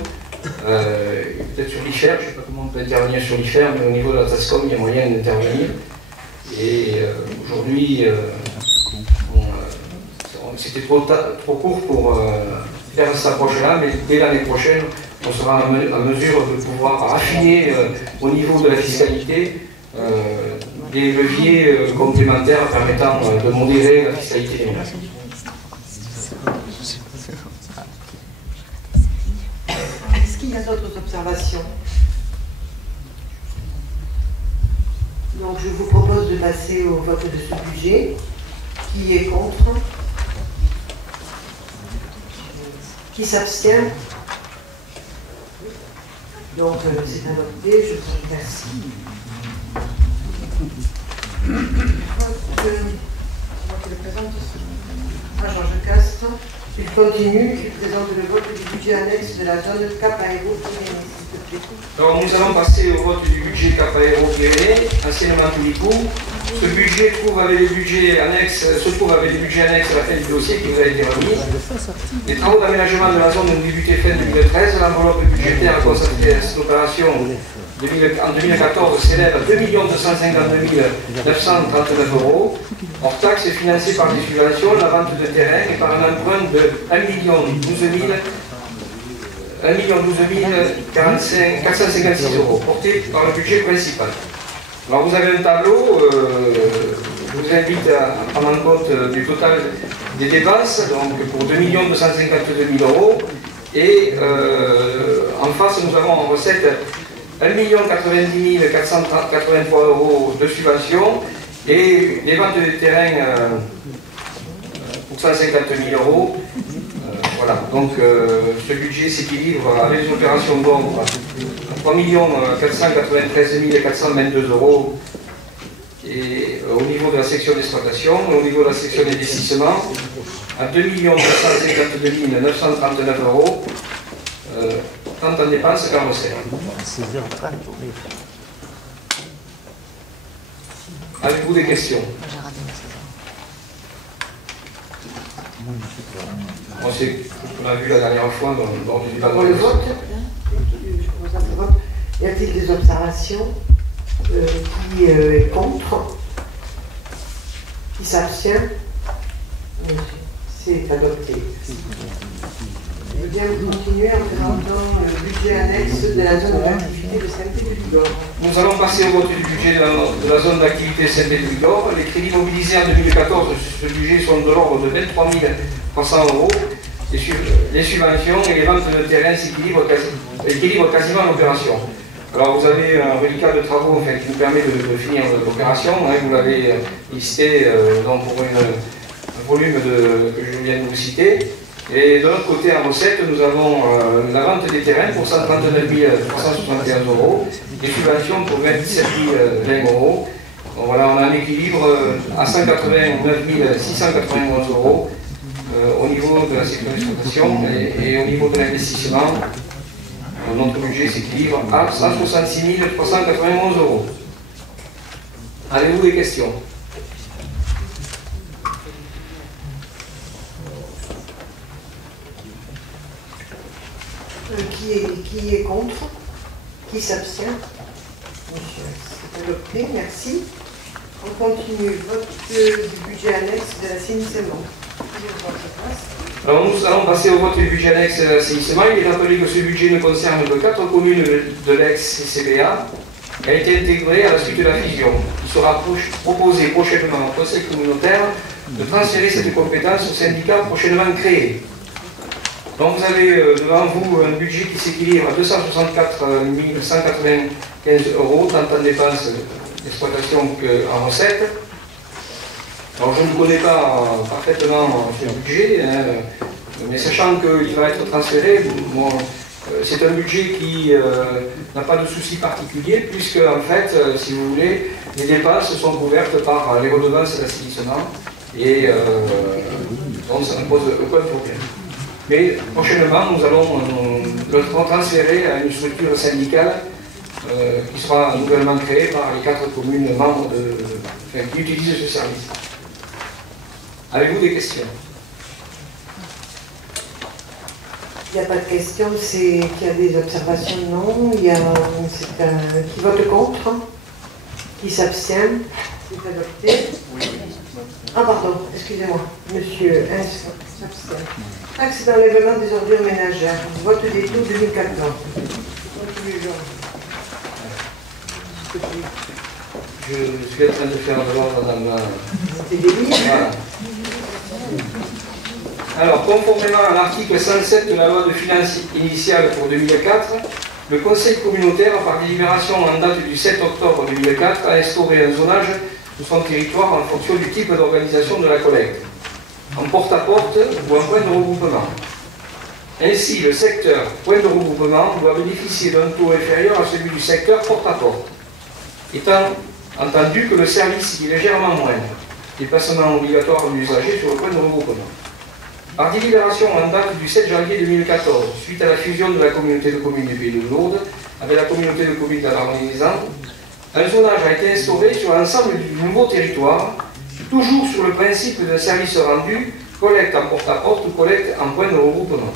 peut-être sur l'IFER, je ne sais pas comment on peut intervenir sur l'IFER, mais au niveau de la TASCOM, il y a moyen d'intervenir. Et aujourd'hui, c'était trop court pour faire cette approche-là, mais dès l'année prochaine, on sera en mesure de pouvoir affiner au niveau de la fiscalité des leviers complémentaires permettant de modérer la fiscalité des ménages. Est-ce qu'il y a d'autres observations? Donc je vous propose de passer au vote de ce budget. Qui est contre? Qui s'abstient? Donc c'est adopté, je vous remercie. Qui le présente? Georges Castres. Il continue, il présente le vote du budget annexe de la zone Cap Aéro-Pyrénées, s'il te plaît. Alors nous allons passer au vote du budget Cap Aéro-Pyrénées, anciennement Toulicou. Ce budget se trouve avec les budgets annexes à la fin du dossier qui vous a été remis. Les travaux d'aménagement de la zone ont débuté fin 2013. L'enveloppe budgétaire consacrée à cette opération en 2014 s'élève à 2 252 939 €. Hors taxe est financé par des subventions, la vente de terrain et par un emprunt de 1 456 €, porté par le budget principal. Alors vous avez un tableau, je vous invite à prendre en compte du total des dépenses, donc pour 2 252 000 €. Et en face, nous avons en recette 1 90 483 € de subventions et les ventes de terrain pour 150 000 €. Voilà, donc ce budget s'équilibre avec les opérations d'ombre à 3 493 422 €. Et au niveau de la section d'exploitation, au niveau de la section d'investissement, à 2 452 939 €, tant en dépenses qu'en recettes. Avez-vous des questions? C'est ce qu'on a vu la dernière fois lors du débat. Pour le vote, y a-t-il des observations? Qui est contre? Qui s'abstient? C'est adopté. Je veux bien continuer en présentant le budget annexe de la zone d'activité de Saint-Étienne-du-Gord. Nous allons passer au vote du budget de la zone d'activité Saint-Étienne-du-Gord. Les crédits mobilisés en 2014 sur ce budget sont de l'ordre de 23 300 €. Les subventions et les ventes de terrain équilibrent quasiment l'opération. Alors vous avez un reliquat de travaux qui vous permet de finir l'opération. Vous l'avez listé donc pour un volume que je viens de vous citer. Et de l'autre côté, en recette, nous avons la vente des terrains pour 139 371 €, des subventions pour 27 020 €. Donc voilà, on a un équilibre à 189 691 € au niveau de la section d'exploitation et au niveau de l'investissement. Notre budget s'équilibre à 166 391 €. Avez-vous des questions? Qui est contre? Qui s'abstient? C'est adopté, merci. On continue. Vote du budget annexe de l'assainissement. Alors nous allons passer au vote du budget annexe de l'assainissement. Il est rappelé que ce budget ne concerne que 4 communes de l'ex-CCBA. Il a été intégré à la suite de la fusion. Il sera proposé prochainement au Conseil communautaire de transférer cette compétence au syndicat prochainement créé. Donc vous avez devant vous un budget qui s'équilibre à 264 195 €, tant en dépenses d'exploitation qu'en recettes. Alors je ne connais pas parfaitement ce budget. Mais sachant qu'il va être transféré, bon, c'est un budget qui n'a pas de souci particulier, puisque en fait, si vous voulez, les dépenses sont couvertes par les redevances et l'assainissement, et donc ça ne pose aucun problème. Mais prochainement, nous allons le transférer à une structure syndicale qui sera nouvellement créée par les 4 communes membres qui utilisent ce service. Avez-vous des questions? Il n'y a pas de questions, c'est qu'il y a des observations, non. Il y a qui vote contre, qui s'abstient, c'est adopté. Ah pardon, excusez-moi, monsieur s'abstient. Taxe d'enlèvement des ordures ménagères, vote des taux 2014. Je suis en train de faire de l'ordre dans ma... Voilà. Alors, conformément à l'article 107 de la loi de finances initiale pour 2004, le Conseil communautaire, par délibération en date du 7 octobre 2004, a instauré un zonage de son territoire en fonction du type d'organisation de la collecte, en porte-à-porte ou en point de regroupement. Ainsi, le secteur point de regroupement doit bénéficier d'un taux inférieur à celui du secteur porte-à-porte, étant entendu que le service est légèrement moindre, déplacement obligatoire de l'usager sur le point de regroupement. Par délibération en date du 7 janvier 2014, suite à la fusion de la communauté de communes du Pays de Lourdes avec la communauté de communes de la Harmonisante, un zonage a été instauré sur l'ensemble du nouveau territoire, toujours sur le principe d'un service rendu, collecte en porte-à-porte ou collecte en point de regroupement.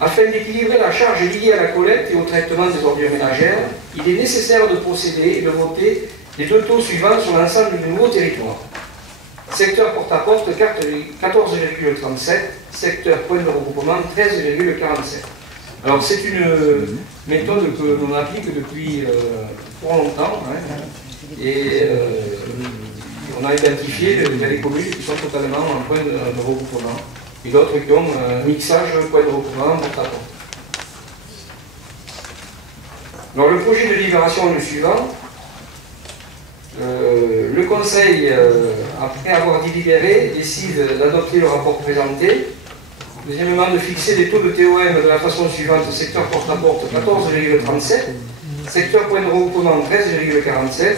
Afin d'équilibrer la charge liée à la collecte et au traitement des ordures ménagères, il est nécessaire de procéder et de voter les 2 taux suivants sur l'ensemble du nouveau territoire. Secteur porte-à-porte 14,37, secteur point de regroupement 13,47. Alors c'est une méthode que l'on applique depuis fort longtemps, hein, et on a identifié les communes qui sont totalement en point de regroupement et d'autres qui ont un mixage point de regroupement porte-à-porte. Alors le projet de délibération est le suivant. Le Conseil, après avoir délibéré, décide d'adopter le rapport présenté. Deuxièmement, de fixer des taux de TOM de la façon suivante: secteur porte-à-porte 14,37, secteur point de regroupement 13,47.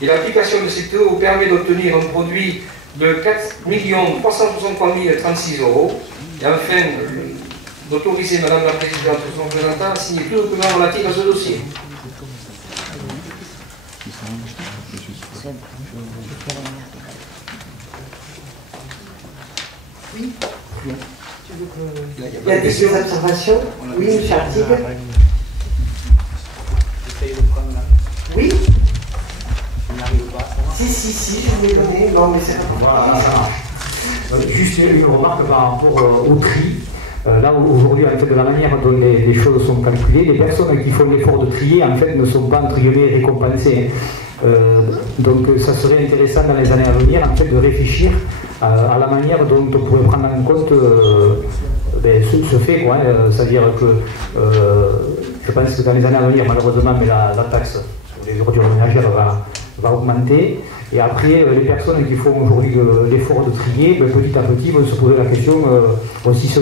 Et l'application de ces taux permet d'obtenir un produit de 4 363 036 €. Et enfin, d'autoriser Madame la Présidente ou son représentant à signer tout document relatif à ce dossier. Oui. Il y a des observations? Oui, monsieur Artigue. Oui. Si, je vous l'ai donné. Non, mais c'est pas bon. Voilà, ça marche. Juste une remarque par rapport au tri. Là, aujourd'hui, en fait, de la manière dont les choses sont calculées, les personnes qui font l'effort de trier, en fait, ne sont pas, entre guillemets, récompensées. Donc, ça serait intéressant dans les années à venir, en fait, de réfléchir à la manière dont on pourrait prendre en compte ce fait, quoi. C'est-à-dire que je pense que dans les années à venir, malheureusement, mais la taxe sur les ordures ménagères va augmenter. Et après, les personnes qui font aujourd'hui l'effort de trier, petit à petit, vont se poser la question si ce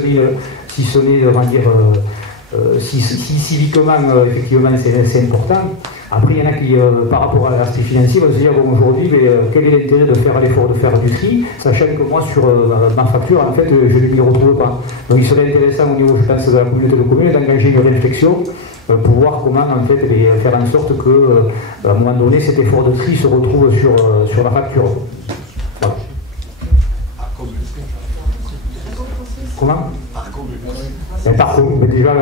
n'est, on va dire, si civiquement, effectivement, c'est important. Après, il y en a qui, par rapport à l'aspect financier, vont se dire, bon, aujourd'hui, quel est l'intérêt de faire l'effort de faire du tri, sachant que moi, sur ma facture, en fait, je ne m'y retrouve pas. Donc, il serait intéressant au niveau, je pense, de la communauté de communes d'engager une réflexion pour voir comment, en fait, faire en sorte que, à un moment donné, cet effort de tri se retrouve sur la facture. Voilà. Comment? Par commune, mais déjà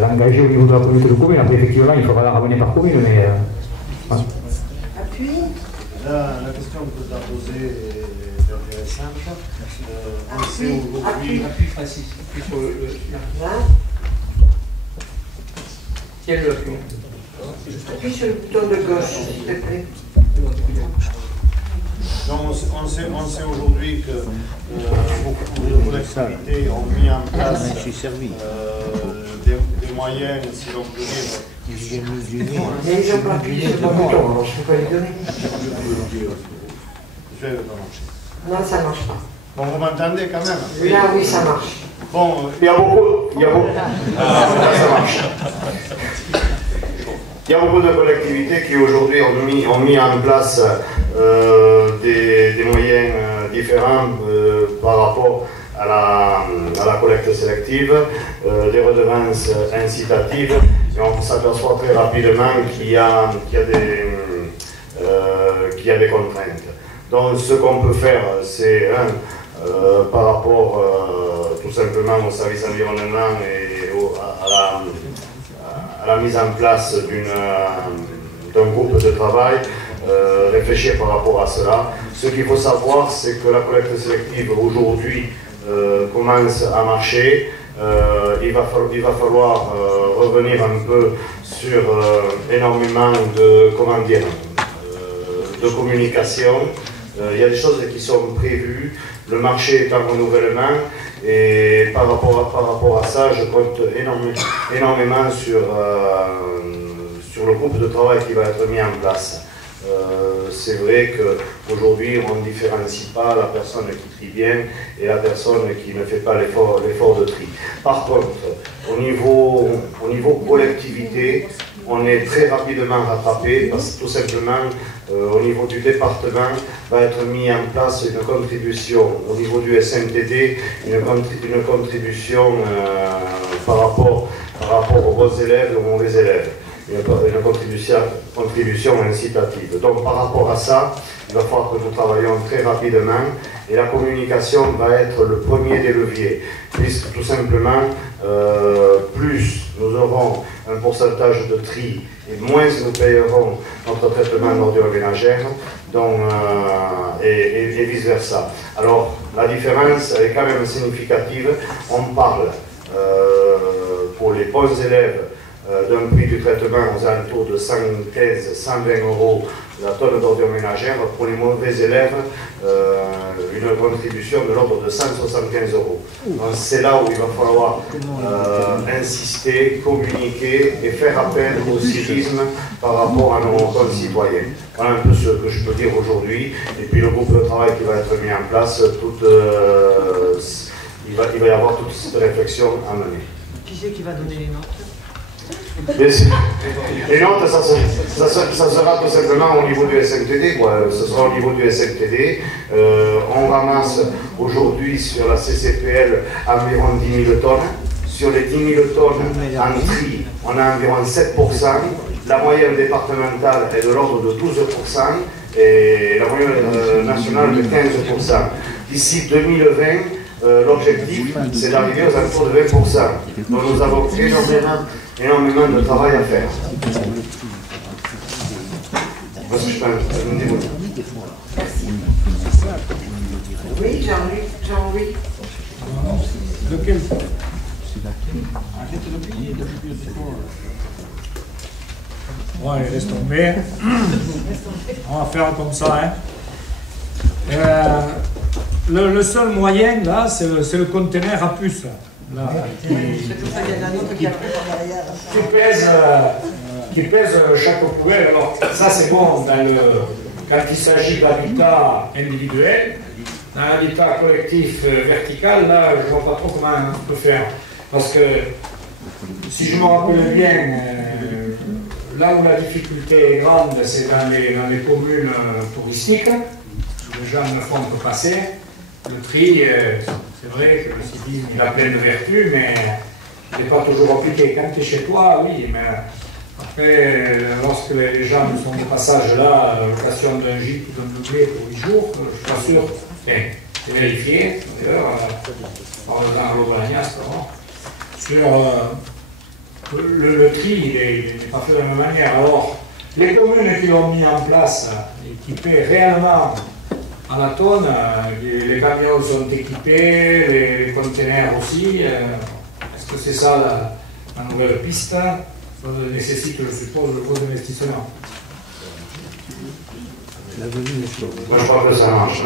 l'engager au niveau de la communauté de communes. Après, effectivement, il faudra la ramener par commune, mais. Voilà. Appui. La question que tu as posée est intéressante. On sait aujourd'hui. Appui, Francis. Appui sur le. Quel est l'appui? Appuie sur le bouton de gauche, s'il te plaît. Non, on sait aujourd'hui que beaucoup de collectivités ont mis en place des moyens, si l'on peut dire. Mais ils n'ont pas appuyé sur le bouton, alors je ne peux pas les donner. Je vais le marcher. Non, ça ne marche pas. Bon, vous m'entendez quand même? Là, oui, ça marche. Bon, Il y a beaucoup ça marche. Il y a beaucoup de collectivités qui aujourd'hui ont mis en place des moyens différents par rapport à la collecte sélective, des redevances incitatives, et on s'aperçoit très rapidement qu'il y a des contraintes. Donc ce qu'on peut faire, c'est par rapport tout simplement au service environnement et à la mise en place d'un groupe de travail, réfléchir par rapport à cela. Ce qu'il faut savoir, c'est que la collecte sélective aujourd'hui commence à marcher. Il va falloir revenir un peu sur énormément de communication. Il y a des choses qui sont prévues, le marché est en renouvellement, et par rapport à ça, je compte énormément sur le groupe de travail qui va être mis en place. C'est vrai qu'aujourd'hui, on ne différencie pas la personne qui trie bien et la personne qui ne fait pas l'effort de tri. Par contre, au niveau collectivité, on est très rapidement rattrapé parce que tout simplement, au niveau du département, va être mis en place une contribution au niveau du SMTD, une contribution par rapport aux bons élèves et aux mauvais élèves. Une contribution incitative. Donc par rapport à ça, il va falloir que nous travaillions très rapidement et la communication va être le premier des leviers, puisque tout simplement, plus nous aurons un pourcentage de tri et moins nous payerons notre traitement d'ordures ménagères, et vice-versa. Alors la différence elle est quand même significative. On parle pour les bons élèves d'un prix du traitement aux alentours de 115-120 euros la tonne d'ordures ménagères. Pour les mauvais élèves, une contribution de l'ordre de 175 euros. Donc c'est là où il va falloir insister, communiquer et faire appel au civisme par rapport à nos concitoyens. Voilà un peu ce que je peux dire aujourd'hui. Et puis le groupe de travail qui va être mis en place, il va y avoir toute cette réflexion à mener. Qui c'est qui va donner les notes? Les notes, ça sera tout simplement au niveau du SMTD, ce sera au niveau du SMTD. On ramasse aujourd'hui sur la CCPL environ 10 000 tonnes. Sur les 10 000 tonnes en tri, on a environ 7%. La moyenne départementale est de l'ordre de 12% et la moyenne nationale de 15%. D'ici 2020, l'objectif, c'est d'arriver aux alentours de 20%. Donc nous avons énormément de travail à faire. Parce que je peux me débrouiller. Oui, Jean-Louis. Lequel? Ouais, laisse tomber. On va faire comme ça. Hein. Le seul moyen, là, c'est le conteneur à puce. Là, qui pèse chaque poubelle. Alors, ça, c'est bon quand il s'agit d'habitat individuel. Dans l'habitat collectif vertical, là, je ne vois pas trop comment on peut faire. Parce que, si je me rappelle bien, là où la difficulté est grande, c'est dans les communes touristiques, où les gens ne font que passer. Le tri, c'est vrai que le civisme, il a plein de vertus, mais il n'est pas toujours appliqué. Quand tu es chez toi, oui, mais après, lorsque les gens sont de passage là, location d'un gîte ou d'un meublé pour 8 jours, je suis pas sûr. C'est vérifié, d'ailleurs, par le temps Bolognas, sur le tri, il n'est pas fait de la même manière. Alors, les communes qui l'ont mis en place et qui paient réellement à la tonne, les camions sont équipés, les conteneurs aussi. Est-ce que c'est ça la nouvelle piste? Ça nécessite, je suppose, de gros investissements. Moi, je crois que ça marche.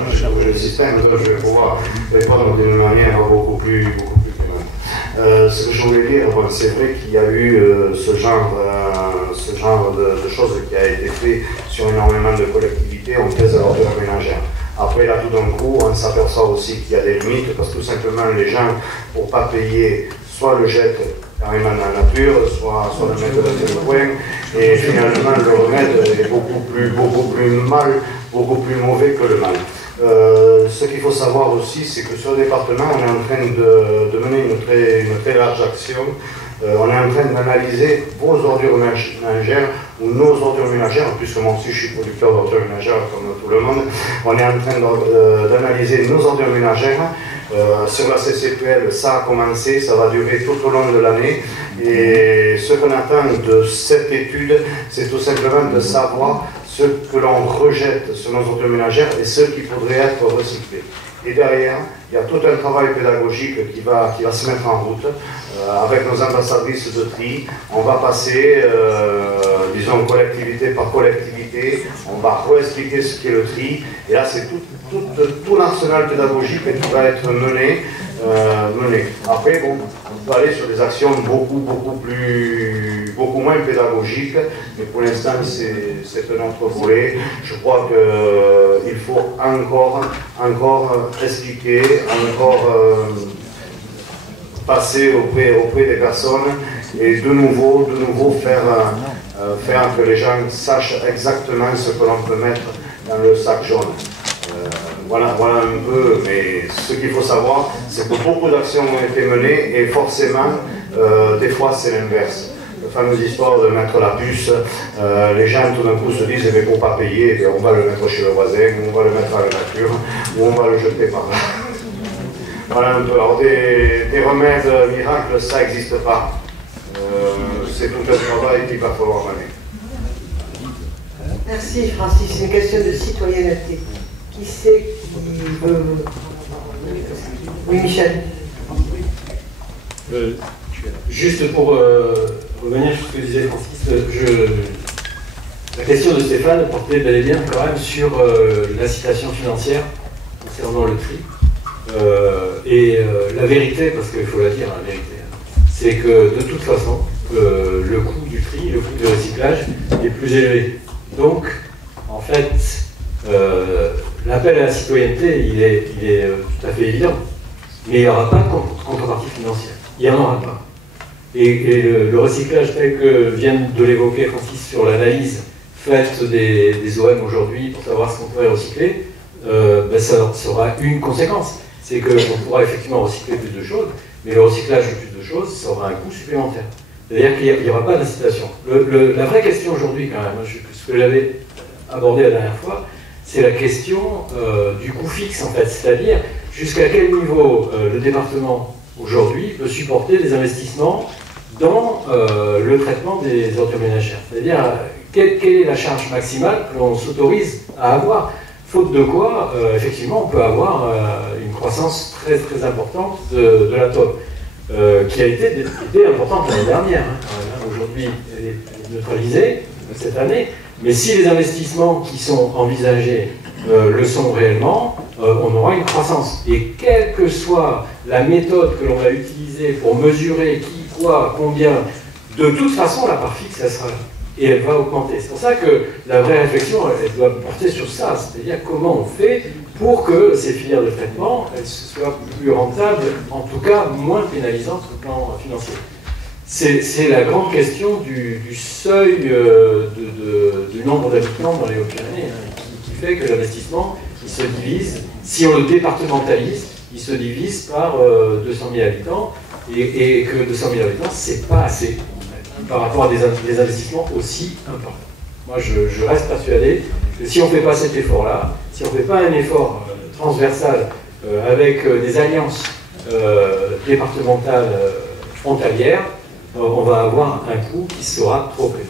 Le système, je vais pouvoir répondre d'une manière beaucoup plus claire. Ce que je voulais dire, c'est vrai qu'il y a eu ce genre de choses qui a été fait sur énormément de collectivités. On pèse à l'ordure ménagère. Après, là, tout d'un coup, on s'aperçoit aussi qu'il y a des limites, parce que tout simplement, les gens, pour ne pas payer, soit le jettent carrément dans la nature, soit le mettent dans un coin, et finalement, le remède est beaucoup plus mauvais que le mal. Ce qu'il faut savoir aussi, c'est que sur le département, on est en train de mener une très large action. On est en train d'analyser vos ordures ménagères ou nos ordures ménagères, puisque moi aussi je suis producteur d'ordures ménagères comme tout le monde. On est en train d'analyser nos ordures ménagères. Sur la CCPL, ça a commencé, ça va durer tout au long de l'année. Et ce qu'on attend de cette étude, c'est tout simplement de savoir ce que l'on rejette sur nos ordures ménagères et ce qui pourrait être recyclé. Et derrière, il y a tout un travail pédagogique qui va se mettre en route. Avec nos ambassadrices de tri, on va passer, disons, collectivité par collectivité, on va réexpliquer ce qu'est le tri, et là c'est tout l'arsenal pédagogique qui va être mené. Après, bon, on peut aller sur des actions beaucoup moins pédagogiques, mais pour l'instant c'est un autre volet. Je crois qu'il faut encore expliquer, encore passer auprès des personnes et de nouveau faire que les gens sachent exactement ce que l'on peut mettre dans le sac jaune. Voilà un peu, mais ce qu'il faut savoir, c'est que beaucoup d'actions ont été menées et forcément, des fois c'est l'inverse. La fameuse histoire de mettre la puce, les gens tout d'un coup se disent, mais pour ne pas payer, on va le mettre chez le voisin, ou on va le mettre à la nature, ou on va le jeter par là. Voilà un peu. Alors des remèdes miracles, ça n'existe pas. C'est tout un travail qu'il va falloir mener. Merci Francis, c'est une question de citoyenneté. Qui c'est qui veut... Oui, Michel. Juste pour revenir sur ce que disait Francis, la question de Stéphane portait bel et bien quand même sur l'incitation financière concernant le tri. La vérité, parce qu'il faut la dire, la vérité, c'est que de toute façon, le coût du tri, le coût du recyclage est plus élevé. Donc, en fait, l'appel à la citoyenneté, il est tout à fait évident, mais il n'y aura pas de contrepartie financière. Il n'y en aura pas. Et le recyclage tel que vient de l'évoquer Francis sur l'analyse faite des OM aujourd'hui pour savoir ce qu'on pourrait recycler, ça aura une conséquence. C'est qu'on pourra effectivement recycler plus de choses, mais le recyclage de plus de choses, ça aura un coût supplémentaire. C'est-à-dire qu'il n'y aura pas d'incitation. La vraie question aujourd'hui, quand même, ce que j'avais abordé la dernière fois, c'est la question du coût fixe, en fait. C'est-à-dire jusqu'à quel niveau le département, aujourd'hui, peut supporter des investissements dans le traitement des ordures ménagères. C'est-à-dire, quelle est la charge maximale que l'on s'autorise à avoir? Faute de quoi, effectivement, on peut avoir une croissance très très importante de la tome, qui a été importante l'année dernière. Aujourd'hui, elle est neutralisée cette année, mais si les investissements qui sont envisagés le sont réellement, on aura une croissance. Et quelle que soit la méthode que l'on va utiliser pour mesurer qui, quoi, combien, de toute façon, la part fixe, elle sera là. Et elle va augmenter. C'est pour ça que la vraie réflexion, elle doit porter sur ça, c'est-à-dire comment on fait pour que ces filières de traitement elles soient plus rentables, en tout cas moins pénalisantes au plan financier. C'est la grande question du seuil du nombre d'habitants dans les Hautes-Pyrénées, qui fait que l'investissement il se divise, si on le départementalise, il se divise par 200 000 habitants, et que 200 000 habitants, c'est pas assez par rapport à des investissements aussi importants. Moi, je reste persuadé que si on ne fait pas cet effort-là, si on ne fait pas un effort transversal avec des alliances départementales frontalières, on va avoir un coût qui sera trop élevé.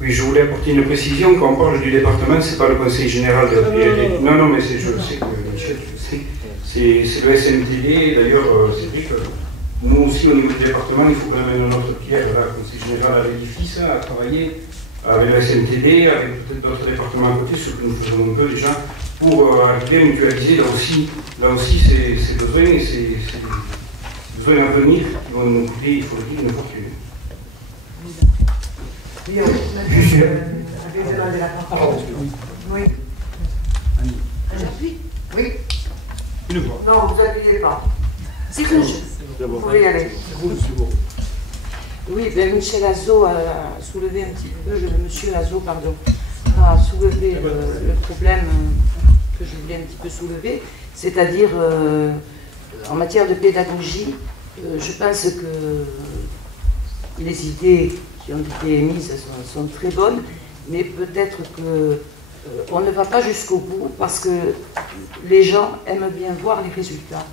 Oui, je voulais apporter une précision. Quand on parle du département, ce n'est pas le Conseil général de la Pyrénées. Non, mais je sais que Michel, c'est le SMTD. D'ailleurs, c'est vrai que nous aussi, au niveau du département, il faut quand même notre pierre. Là, le Conseil général à l'édifice a travaillé avec le SMTD, avec peut-être d'autres départements à côté, ce que nous faisons un peu déjà, pour arriver à mutualiser. Là aussi c'est besoin, c'est besoin soins à venir qui vont nous coûter, il faut le dire, une fortune. Oui, on avait demandé la parole. Oui. Oui. Une voix. Non, vous n'appuyez pas. C'est rouge. Vous pouvez y aller. Oui, ben Michel Azot a soulevé un petit peu, Monsieur Azot, pardon, a soulevé le problème que je voulais un petit peu soulever, c'est-à-dire en matière de pédagogie, je pense que les idées qui ont été émises sont très bonnes, mais peut-être qu'on ne va pas jusqu'au bout parce que les gens aiment bien voir les résultats.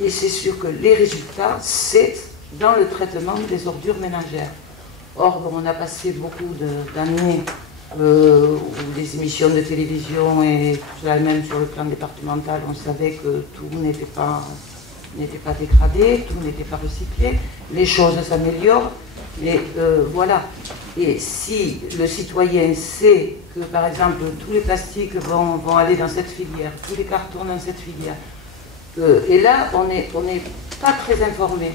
Et c'est sûr que les résultats, c'est dans le traitement des ordures ménagères. Or, bon, on a passé beaucoup d'années où des émissions de télévision et tout cela, même sur le plan départemental, on savait que tout n'était pas dégradé, tout n'était pas recyclé, les choses s'améliorent, mais voilà. Et si le citoyen sait que, par exemple, tous les plastiques vont aller dans cette filière, tous les cartons dans cette filière, et là, on n'est pas très informé.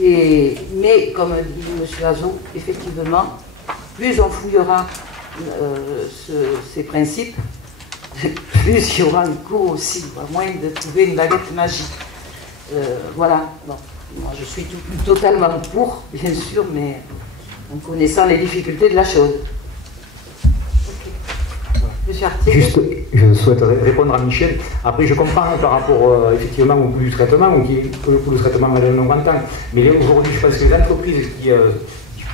Mais, comme dit M. Azot, effectivement, plus on fouillera ces principes, plus il y aura un coût aussi, à moins de trouver une baguette magique. Voilà. Bon, moi, je suis totalement pour, bien sûr, mais en connaissant les difficultés de la chose. Juste, je souhaite répondre à Michel. Après, je comprends par rapport effectivement au coût du traitement, ou le coût du traitement à nos grands temps. Mais aujourd'hui, je pense que les entreprises qui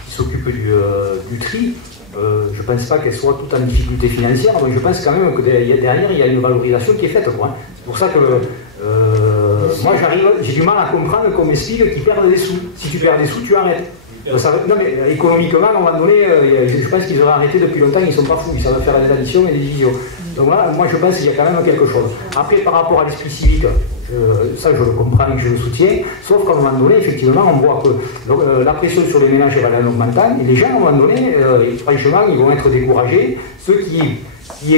s'occupent du tri, je ne pense pas qu'elles soient toutes en difficulté financière. Donc je pense quand même que derrière, il y a une valorisation qui est faite. C'est pour ça que moi, j'ai du mal à comprendre qu'on m'explique qu'ils perdent des sous. Si tu perds des sous, tu arrêtes. Non mais économiquement, à un moment donné, je pense qu'ils auraient arrêté depuis longtemps, ils ne sont pas fous, ils savent faire des additions et des divisions. Donc là, moi je pense qu'il y a quand même quelque chose. Après, par rapport à l'esprit civique, ça je le comprends et je le soutiens, sauf qu'à un moment donné, effectivement, on voit que la pression sur les ménages va aller en augmentant, et les gens, à un moment donné, franchement, ils vont être découragés. Ceux qui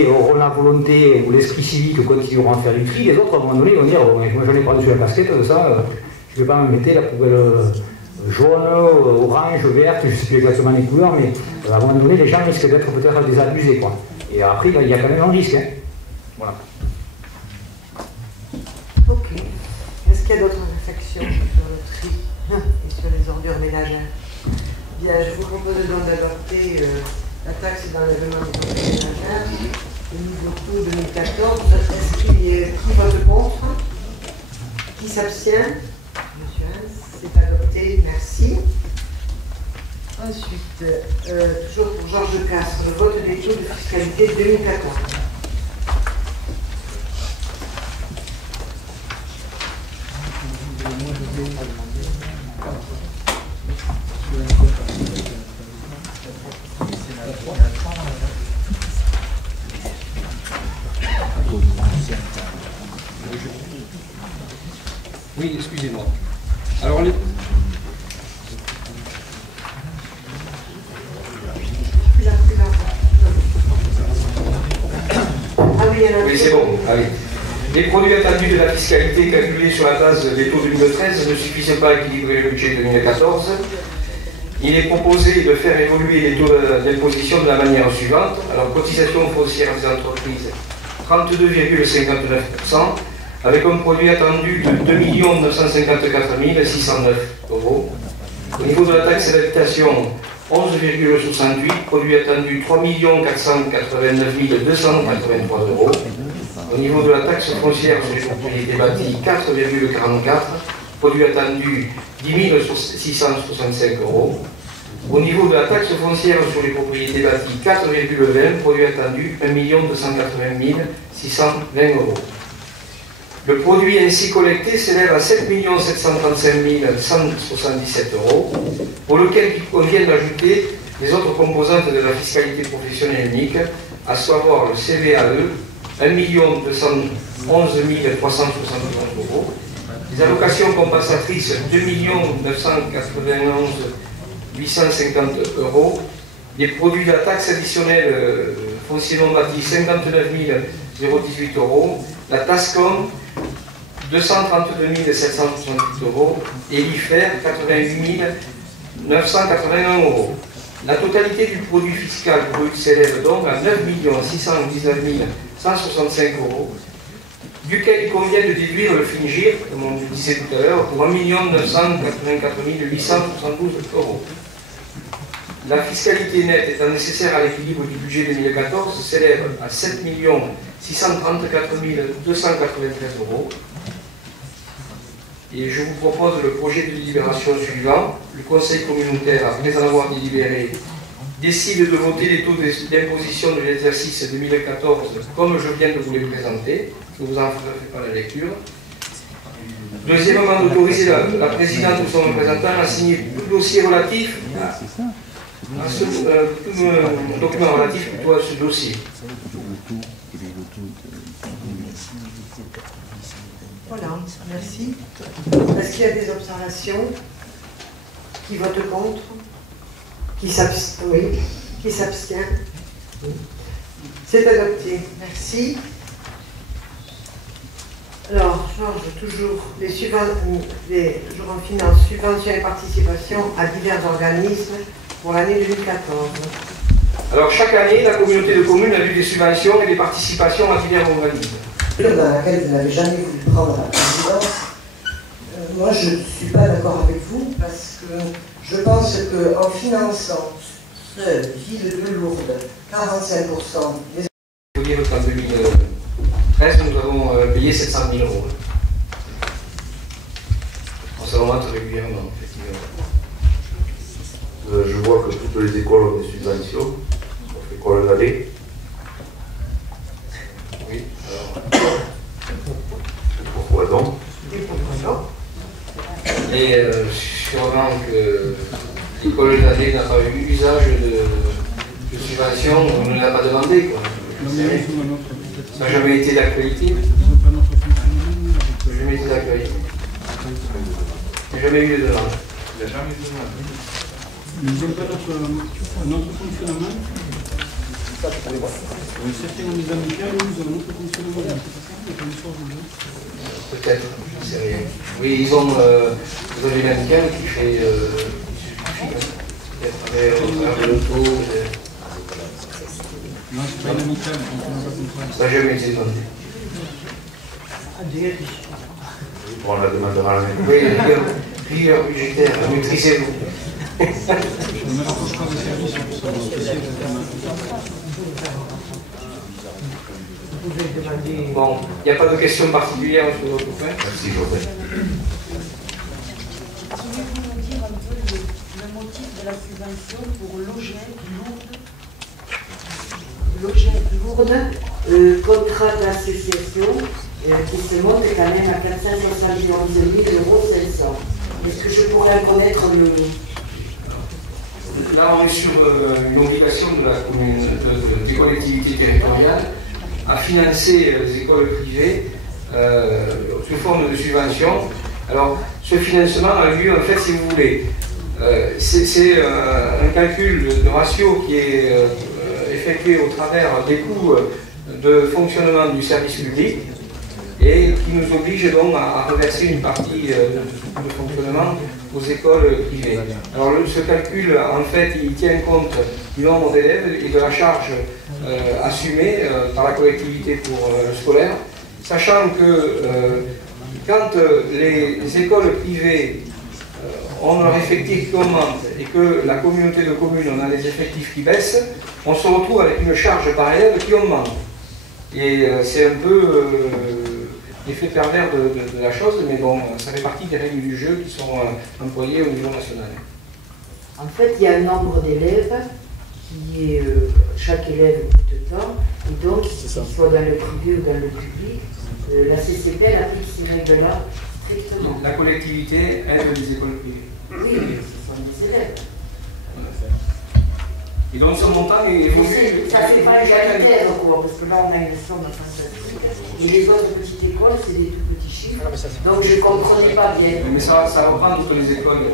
auront la volonté ou l'esprit civique continueront à faire du tri, les autres, à un moment donné, ils vont dire, moi j'en ai pas dessus la casquette, ça, je ne vais pas me mettre la poubelle jaune, orange, verte, je ne sais plus exactement les couleurs, mais à un moment donné, les gens risquent d'être peut-être désabusés, quoi. Et après, il y a quand même un risque, hein. Voilà. Ok. Est-ce qu'il y a d'autres réflexions sur le tri et sur les ordures ménagères? Bien, je vous propose donc d'adopter la taxe d'enlèvement des ordures ménagères au niveau coût 2014. Qui vote contre? Qui s'abstient? Monsieur Hans, c'est adopté, merci. Ensuite, toujours pour Georges Casse, le vote des taux de fiscalité 2014. Oui, excusez-moi. Alors, les... Oui, c'est bon. Allez. Les produits attendus de la fiscalité calculés sur la base des taux 2013 ne suffisaient pas à équilibrer le budget 2014. Il est proposé de faire évoluer les taux d'imposition de la manière suivante. Alors, cotisation foncière des entreprises, 32,59%, avec un produit attendu de 2 954 609 euros. Au niveau de la taxe d'habitation, 11,68, produit attendu 3 489 283 euros. Au niveau de la taxe foncière sur les propriétés bâties, 4,44, produit attendu 10 665 euros. Au niveau de la taxe foncière sur les propriétés bâties, 4,20, produit attendu 1 280 620 euros. Le produit ainsi collecté s'élève à 7 735 177 euros, pour lequel il convient d'ajouter les autres composantes de la fiscalité professionnelle unique, à savoir le CVAE, 1 211 371 euros, les allocations compensatrices, 2 991 850 euros, les produits de la taxe additionnelle foncier non bâti, 59 018 euros, la TASCOM, 232 768 euros et l'IFER 88 981 euros. La totalité du produit fiscal brut s'élève donc à 9 619 165 euros, duquel il convient de déduire le FINGIR, comme on le disait tout à l'heure, pour 1 984 872 euros. La fiscalité nette étant nécessaire à l'équilibre du budget 2014 s'élève à 7 634 293 euros. Et je vous propose le projet de délibération suivant. Le Conseil communautaire, après en avoir délibéré, décide de voter les taux d'imposition de l'exercice 2014 comme je viens de vous les présenter. Je ne vous en ferai pas la lecture. Deuxièmement, d'autoriser la présidente ou son représentant à signer tout dossier relatif à ce document relatif plutôt à ce dossier. Voilà, merci. Est-ce qu'il y a des observations? Qui votent contre? Qui s'abstient? Oui. Qui s'abstient? C'est adopté. Merci. Alors, change toujours les jours en finance, subventions et participations à divers organismes pour l'année 2014. Alors, chaque année, la communauté de communes a eu des subventions et des participations à divers organismes. Dans laquelle vous n'avez jamais voulu prendre la présidence, moi je ne suis pas d'accord avec vous parce que je pense qu'en finançant seule ville de Lourdes, 45% des... Il faut dire qu'en 2013, nous avons payé 700 000 euros. On se remonte régulièrement, effectivement. Je vois que toutes les écoles ont des subventions, sauf l'école d'année. Oui, alors... Pourquoi donc? Et sûrement que l'école d'année n'a pas eu usage de subvention, on ne l'a pas demandé, quoi. Ça n'a jamais été d'actualité. Ça n'a jamais été d'actualité. Il n'y a jamais eu de demande. Il n'y a jamais eu de demande. Nous n'avons pas notre fonctionnement. Certains ont des amicales, nous avons notre fonctionnement. Peut-être, je ne sais rien. Oui, ils ont une amicale qui fait peut-être avec l'auto. Non, c'est pas une amicale. Ça n'a jamais été demandé. On la demandera à la même. Oui, rigueur budgétaire, maîtrisez-vous. On ne rapproche pas des services pour savoir ce que c'est. Bon, il n'y a pas de questions particulières sur votre point. Merci, Joseph. Pouvez-vous nous dire un peu le motif de la subvention pour Loget contrat d'association qui se monte quand même à 471 500 €. Est-ce que je pourrais connaître le... Là, on est sur une obligation de la commune, des collectivités territoriales à financer les écoles privées sous forme de subvention. Alors, ce financement a lieu, en fait, si vous voulez, c'est un calcul de ratio qui est effectué au travers des coûts de fonctionnement du service public et qui nous oblige donc à reverser une partie de fonctionnement aux écoles privées. Alors ce calcul, en fait, il tient compte du nombre d'élèves et de la charge assumée par la collectivité pour le scolaire, sachant que quand les écoles privées ont leur effectif qui augmente et que la communauté de communes on a des effectifs qui baissent, on se retrouve avec une charge par élève qui augmente. Et c'est un peu l'effet pervers de la chose, mais bon, ça fait partie des règles du jeu qui sont employées au niveau national. En fait, il y a un nombre d'élèves qui est... chaque élève coûte temps, et donc, qu'il soit dans le privé ou dans le public, la CCPL applique ces règles-là strictement. La collectivité aide les écoles privées. Oui, ce sont des élèves. Et donc ce montant est évolué. Ça fait pas égalitaire, quoi, parce que là on a une somme fantastique. Et les autres petites écoles, c'est des tout petits chiffres. Donc je ne comprenais pas bien. Mais ça reprend toutes les écoles.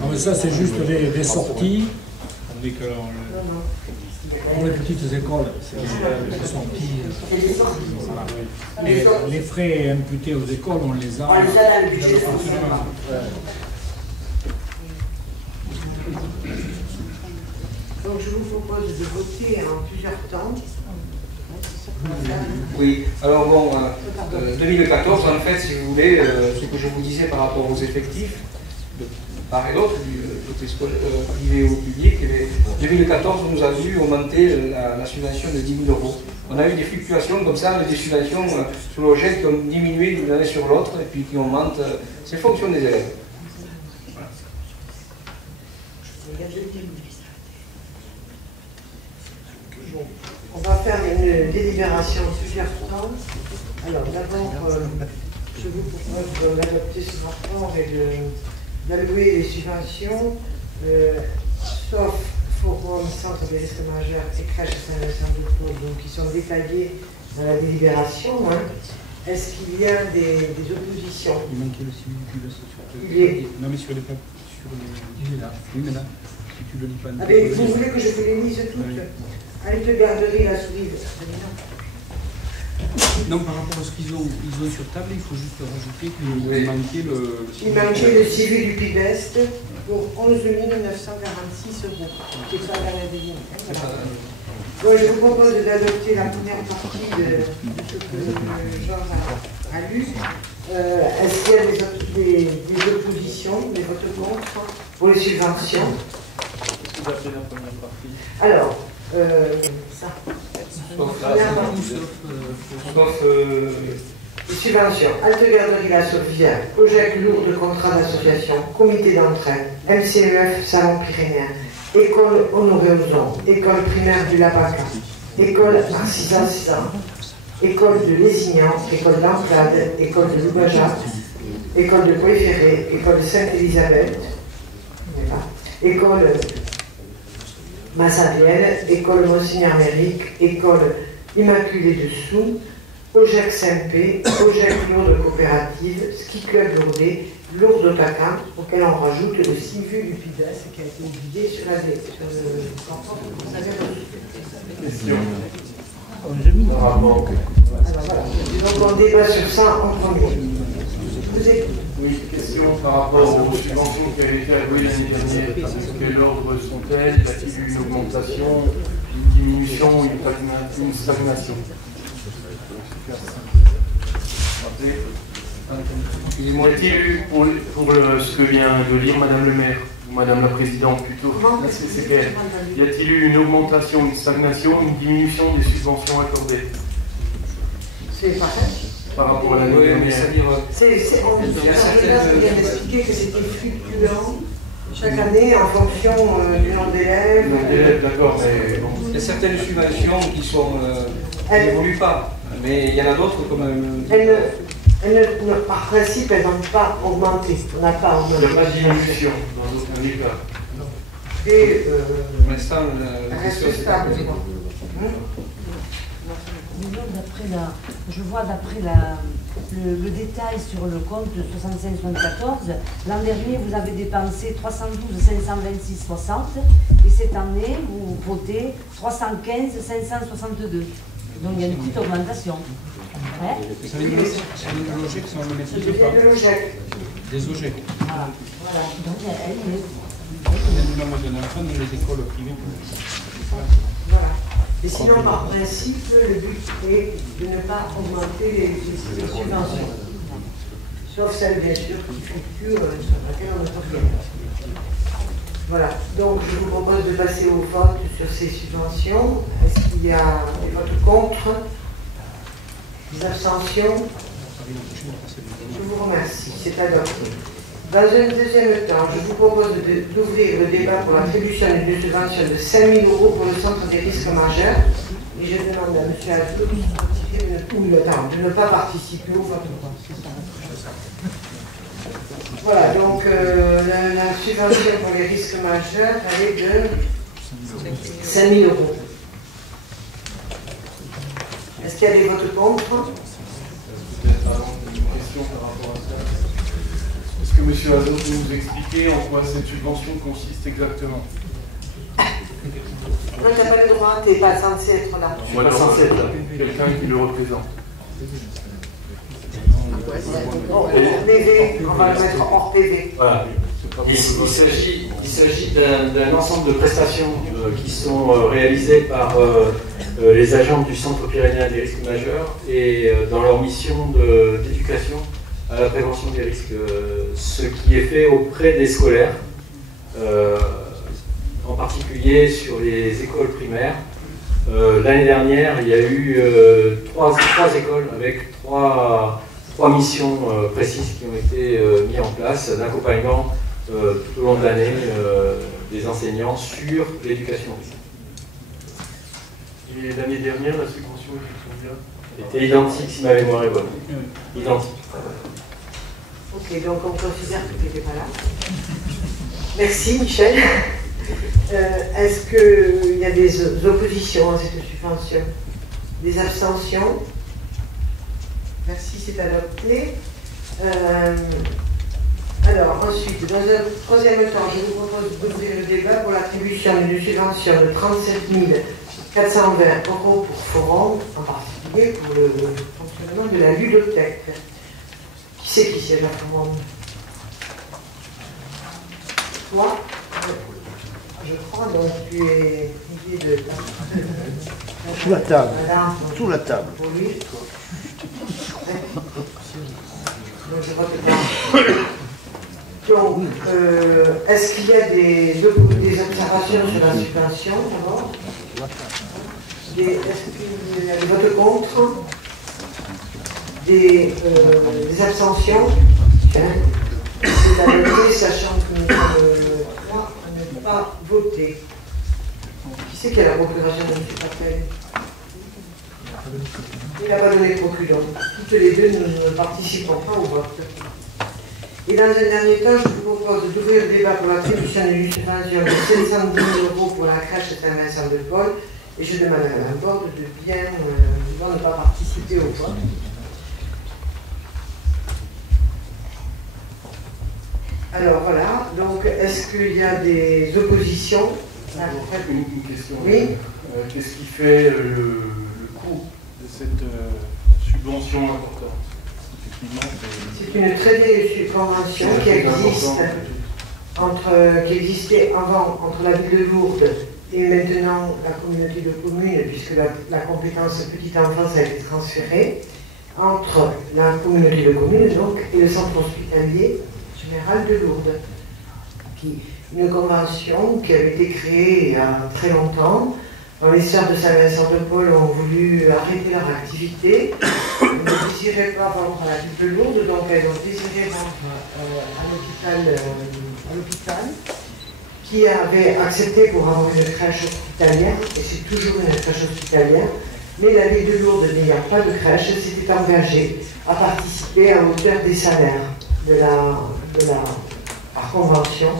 Non, mais ça, c'est juste des sorties. Tandis que Non. Pour les petites écoles, c'est des sorties. Voilà. Et les frais imputés aux écoles, on les a. On les a dans le budget de fonctionnement. Donc je vous propose de voter en plusieurs temps. Oui, alors bon, 2014, en fait, si vous voulez, ce que je vous disais par rapport aux effectifs, de part et d'autre, du côté privé ou public, 2014 nous a vu augmenter la subvention de 10 000 €. On a eu des fluctuations comme ça, des subventions sur le OGEC qui ont diminué d'une année sur l'autre et puis qui augmentent, c'est fonction des élèves. Voilà. On va faire une délibération en plusieurs temps. Alors d'abord, je vous propose d'adopter ce rapport et d'allouer les subventions, sauf forum, centre des risques majeurs et crèche Saint-Vincent-de-Paul, donc qui sont détaillés dans la délibération. Hein. Est-ce qu'il y a des oppositions? Il manquait le signe du Non mais sur les papiers, il est là. Oui, mais là, si tu le lis pas. Vous voulez que je vous les lise toutes? Oui. Allez, te garderie la souris. Non, par rapport à ce qu'ils ont sur table, il faut juste rajouter qu'il manquait le... Il manquait le suivi du PIBEST pour 11 946 €. C'est ça la dernière. Bon, je vous propose d'adopter la première partie de ce que Georges a lu. Est-ce qu'il y a des oppositions, des votes contre pour les subventions? Alors, ça. Les subventions. Halte Garderie La Sophia, projet lourd de contrat d'association, comité d'entraide, MCEF Salon Pyrénéen, école Honoré Ozon, école primaire du Labaca, école Narcissa, école de Lézignan, école d'Amplade, école de Loubaja, école de Poiferré, école de Sainte-Élisabeth, école Massavienne, école Monseigneur Méric, école Immaculée de Soux, OGEC SMP, OGEC Lourdes Coopérative, Ski Club Lourdes, Lourdes Otakam, auquel on rajoute le CIVU du PIDES qui a été oublié sur le rapport que vous avez reçu. Question. Alors voilà, donc on débat sur ça en premier. Oui, question par rapport aux subventions qui avaient été allouées l'année dernière. De quel ordre sont-elles? Y a-t-il eu une augmentation, une diminution, une stagnation? Y a-t-il eu, pour ce que vient de lire Madame le maire, ou Madame la Présidente plutôt, la CCPR, y a-t-il eu une augmentation, une stagnation, une diminution des subventions accordées? C'est pareil. Par rapport à l'année dernière. On vient d'expliquer que c'était fluctuant chaque année en fonction du nombre d'élèves. D'accord, mais bon. Il y a certaines subventions qui sont n'évoluent pas, mais il y en a d'autres comme... Par principe, elles n'ont pas augmenté. On n'a pas augmenté. Il n'y a pas de diminution dans aucun cas. Et pour l'instant, la question c'est pas posée. Je vois d'après le détail sur le compte 65-74, l'an dernier vous avez dépensé 312 526 60 et cette année vous votez 315 562. Donc il y a une petite augmentation. Ça vient de l'OGEC, ça on le maîtrise pas. Des OGEC. Voilà, donc elle y est. Il y a de l'enfant dans les écoles privées. Voilà. Et sinon, par principe, le but est de ne pas augmenter les subventions. Sauf celles, bien sûr, qui fluctuent, sur laquelle on n'a pas fait. Voilà. Donc, je vous propose de passer au vote sur ces subventions. Est-ce qu'il y a des votes contre? Des abstentions? Je vous remercie. C'est adopté. Dans un deuxième temps, je vous propose d'ouvrir le débat pour l'attribution d'une subvention de 5 000 € pour le centre des risques majeurs. Et je demande à M. Azou de ne pas participer au vote. Voilà, donc la subvention pour les risques majeurs, elle est de 5 000 €. Est-ce qu'il y a des votes contre? Est-ce que M. Azot peut nous expliquer en quoi cette subvention consiste exactement? Non, tu n'as pas le droit, tu n'es pas censé être là. Je suis pas censé être là. Quelqu'un qui le représente. Bon, PV, on va le mettre hors PV. Voilà. Il s'agit d'un ensemble de prestations qui sont réalisées par les agents du Centre pyrénéen des risques majeurs et dans leur mission d'éducation à la prévention des risques, ce qui est fait auprès des scolaires, en particulier sur les écoles primaires. L'année dernière, il y a eu trois écoles avec trois missions précises qui ont été mises en place d'accompagnement tout au long de l'année des enseignants sur l'éducation. Et l'année dernière, la subvention était combien? Était identique si ma mémoire est bonne. Identique. Ok, donc on considère que tu n'étais pas là. Merci Michel. Est-ce qu'il y a des oppositions à cette subvention? Des abstentions? Merci, c'est adopté. Alors, ensuite, dans un troisième temps, je vous propose d'ouvrir le débat pour l'attribution d'une subvention de 37 420 € pour Forum, en particulier pour le fonctionnement de la ludothèque. Qui c'est qui siège à Forum? Toi? Je crois, donc tu es idée de... Sous la table. Voilà. Sous la table. Pour lui. Donc, je crois que donc, est-ce qu'il y a des observations sur la subvention d'abord? Est-ce qu'il y a des votes contre? Des abstentions? C'est adopté, sachant que nous sommes trois à ne pas voter. Qui c'est qui a la procuration de M. Papel? Il n'a pas donné procureur. Toutes les deux, nous ne participons pas au vote. Et dans un dernier temps, je vous propose d'ouvrir le débat pour l'attribution d'une subvention de 710 € pour la crèche Saint-Vincent-de-Paul. Et je demande à la board de bien ne pas participer au vote. Alors voilà, donc est-ce qu'il y a des oppositions? Une question. Oui. Qu'est-ce qui fait le coût de cette subvention importante? C'est une très vieille convention qui existait avant entre la ville de Lourdes et maintenant la communauté de communes, puisque la compétence petite enfance a été transférée entre la communauté de communes donc, et le centre hospitalier général de Lourdes. Une convention qui avait été créée il y a très longtemps. Les sœurs de Saint-Vincent-de-Paul ont voulu arrêter leur activité. Elles ne désiraient pas vendre à la ville de Lourdes, donc elles ont désiré vendre à l'hôpital, qui avait accepté pour avoir une crèche hospitalière, et c'est toujours une crèche hospitalière, mais la ville de Lourdes, n'ayant pas de crèche, s'était engagée à participer à hauteur des salaires par convention,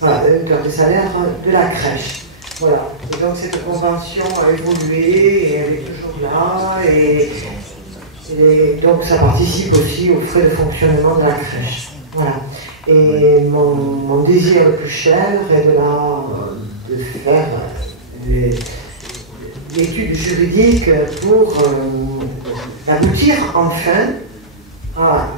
voilà, à hauteur des salaires de la crèche. Voilà, et donc cette convention a évolué et elle est toujours là, et donc ça participe aussi aux frais de fonctionnement de la crèche. Voilà. Et mon désir le plus cher est de faire l'étude juridique pour aboutir enfin à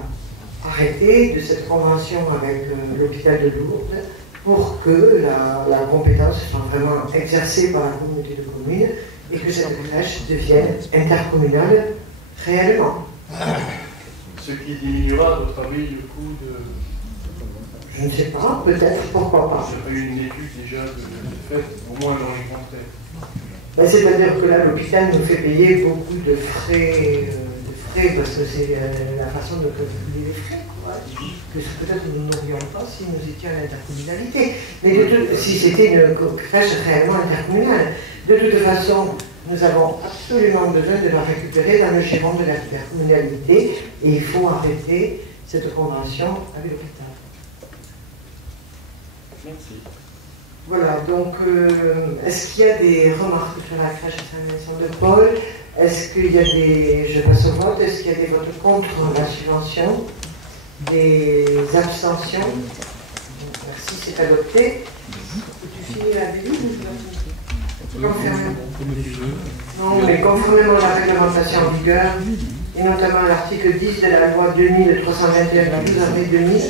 arrêter de cette convention avec l'hôpital de Lourdes, pour que la compétence soit vraiment exercée par la communauté de communes et que cette crèche devienne intercommunale réellement. Ce qui diminuera, à votre avis, le coût de... Je ne sais pas, peut-être, pourquoi pas. Vous avez une étude déjà de fait, au moins dans les contrats. Ben, c'est-à-dire que là, l'hôpital nous fait payer beaucoup de frais parce que c'est la façon de calculer les frais, quoi, que peut-être nous n'aurions pas si nous étions à l'intercommunalité. Mais si c'était une crèche réellement intercommunale. De toute façon, nous avons absolument besoin de la récupérer dans le giron de l'intercommunalité et il faut arrêter cette convention avec l'hôpital. Merci. Voilà, donc est-ce qu'il y a des remarques sur la crèche Saint-Vincent-de-Paul? Est-ce qu'il y a des... Je passe au vote. Est-ce qu'il y a des votes contre la subvention? Des abstentions? Merci, c'est adopté. Tu finis la vidéo ou Non, mais conformément à la réglementation en vigueur, et notamment à l'article 10 de la loi 2321 du 12 avril 2000,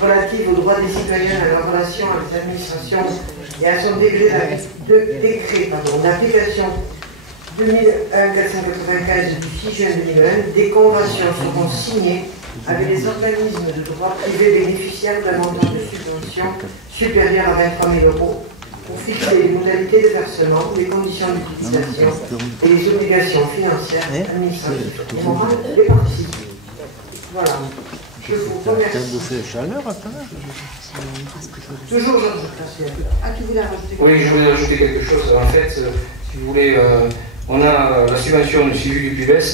relative aux droits des citoyens à leur relation avec l'administration et à son décret d'application 2001-495 du 6 juin 2001, des conventions seront signées avec les organismes de droit privé bénéficiaires d'un montant de subvention supérieur à 23 000 € pour fixer les modalités de versement, les conditions d'utilisation et les obligations financières, administratives et morales des parties. Voilà. Je vous remercie. Toujours Georges. Ah, tu voulais rajouter quelque chose? Oui, je voulais rajouter quelque chose. En fait, si vous voulez, on a la subvention de suivi du PUBES,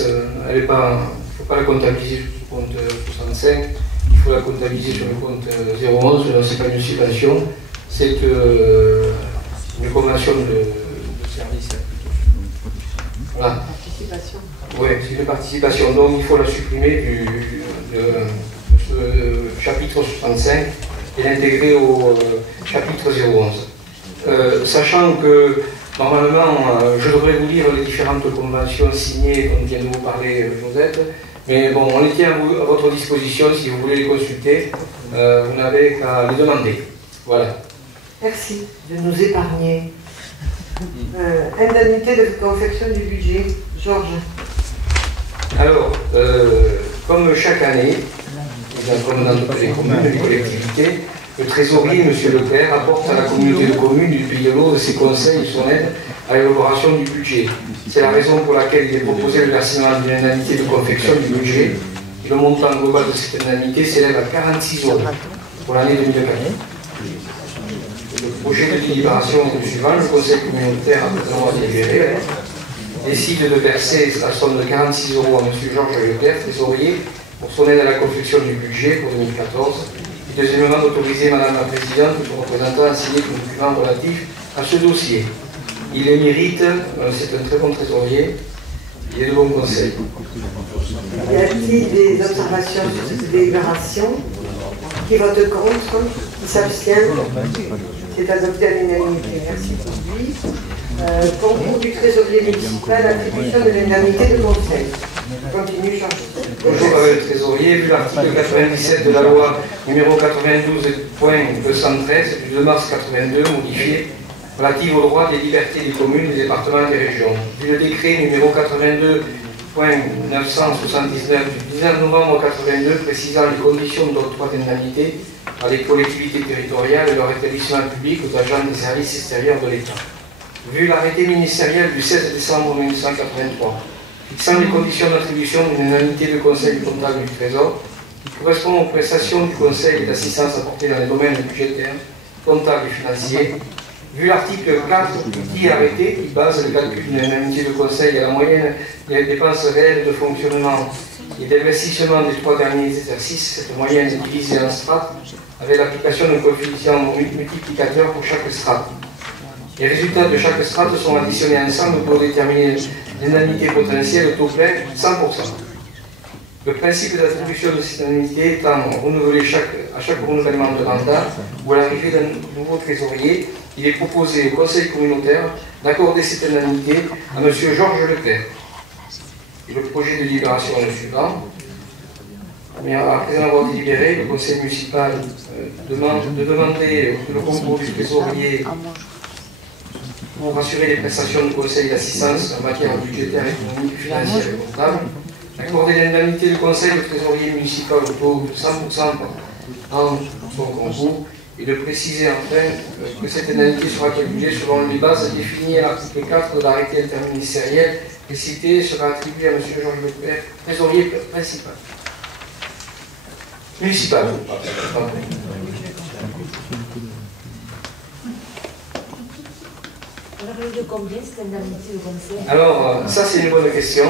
elle n'est pas, il ne faut pas la comptabiliser sur le compte 65, il faut la comptabiliser sur le compte 011, ce n'est pas une subvention, c'est une convention de service. Voilà. Participation. Oui, c'est une participation, donc il faut la supprimer de ce chapitre 65 et l'intégrer au chapitre 011. Sachant que normalement, je devrais vous lire les différentes conventions signées dont vient de vous parler Josette, mais bon, on les tient à votre disposition si vous voulez les consulter, vous n'avez qu'à les demander. Voilà. Merci de nous épargner. Indemnité de confection du budget. Georges. Alors, comme chaque année, comme dans toutes les communes, les collectivités, le trésorier, M. Leclerc, apporte à la communauté de communes du Pays de l'Aude ses conseils et son aide à l'élaboration du budget. C'est la raison pour laquelle il est proposé le versement d'une indemnité de confection du budget. Et le montant global de cette indemnité s'élève à 46 € pour l'année 2004. Le projet de délibération est le suivant. Le conseil communautaire, après avoir délibéré, décide de verser la somme de 46 € à M. Georges Leclerc, trésorier, pour son aide à la confection du budget pour 2014. Et deuxièmement, d'autoriser Madame la Présidente et son représentant à signer le document relatif à ce dossier. Il les mérite, c'est un très bon trésorier, il est de bons conseils. Y a-t-il des observations sur cette délibération? Qui vote contre? Qui s'abstient? C'est adopté à l'unanimité. Merci pour lui. Concours du trésorier municipal, attribution de l'indemnité de conseil. Continue, Georges. Bonjour, le trésorier. Vu l'article 97 de la loi numéro 92.213 du 2 mars 82, modifié, relative aux droits des libertés des communes, des départements et des régions. Vu le décret numéro 82.979 du 19 novembre 82 précisant les conditions d'octroi d'indemnité à les collectivités territoriales et leur établissement public aux agents des services extérieurs de l'État. Vu l'arrêté ministériel du 16 décembre 1983, fixant les conditions d'attribution d'une indemnité de conseil comptable du Trésor, qui correspond aux prestations du conseil et d'assistance apportées dans les domaines budgétaires, comptables et financiers, vu l'article 4 qui arrêté, qui base le calcul d'une indemnité de conseil à la moyenne des dépenses réelles de fonctionnement et d'investissement des 3 derniers exercices, cette moyenne est divisée en strates avec l'application d'un coefficient multiplicateur pour chaque strate. Les résultats de chaque strate sont additionnés ensemble pour déterminer l'indemnité potentielle au taux plein 100%. Le principe d'attribution de cette indemnité étant renouvelé à chaque renouvellement de mandat ou à l'arrivée d'un nouveau trésorier, il est proposé au conseil communautaire d'accorder cette indemnité à M. Georges Leclerc. Et le projet de délibération est le suivant. Mais après avoir délibéré, le conseil municipal demande de demander le concours du trésorier pour assurer les prestations de conseil d'assistance en matière budgétaire, économique, financière et comptable, accorder l'indemnité de conseil au trésorier municipal au taux de 100% en son concours, et de préciser enfin que cette indemnité sera calculée selon les bases définies à l'article 4 de l'arrêté interministériel et cité sera attribuée à M. Georges Leclerc, trésorier principal. Municipal. Alors, ça c'est une bonne question.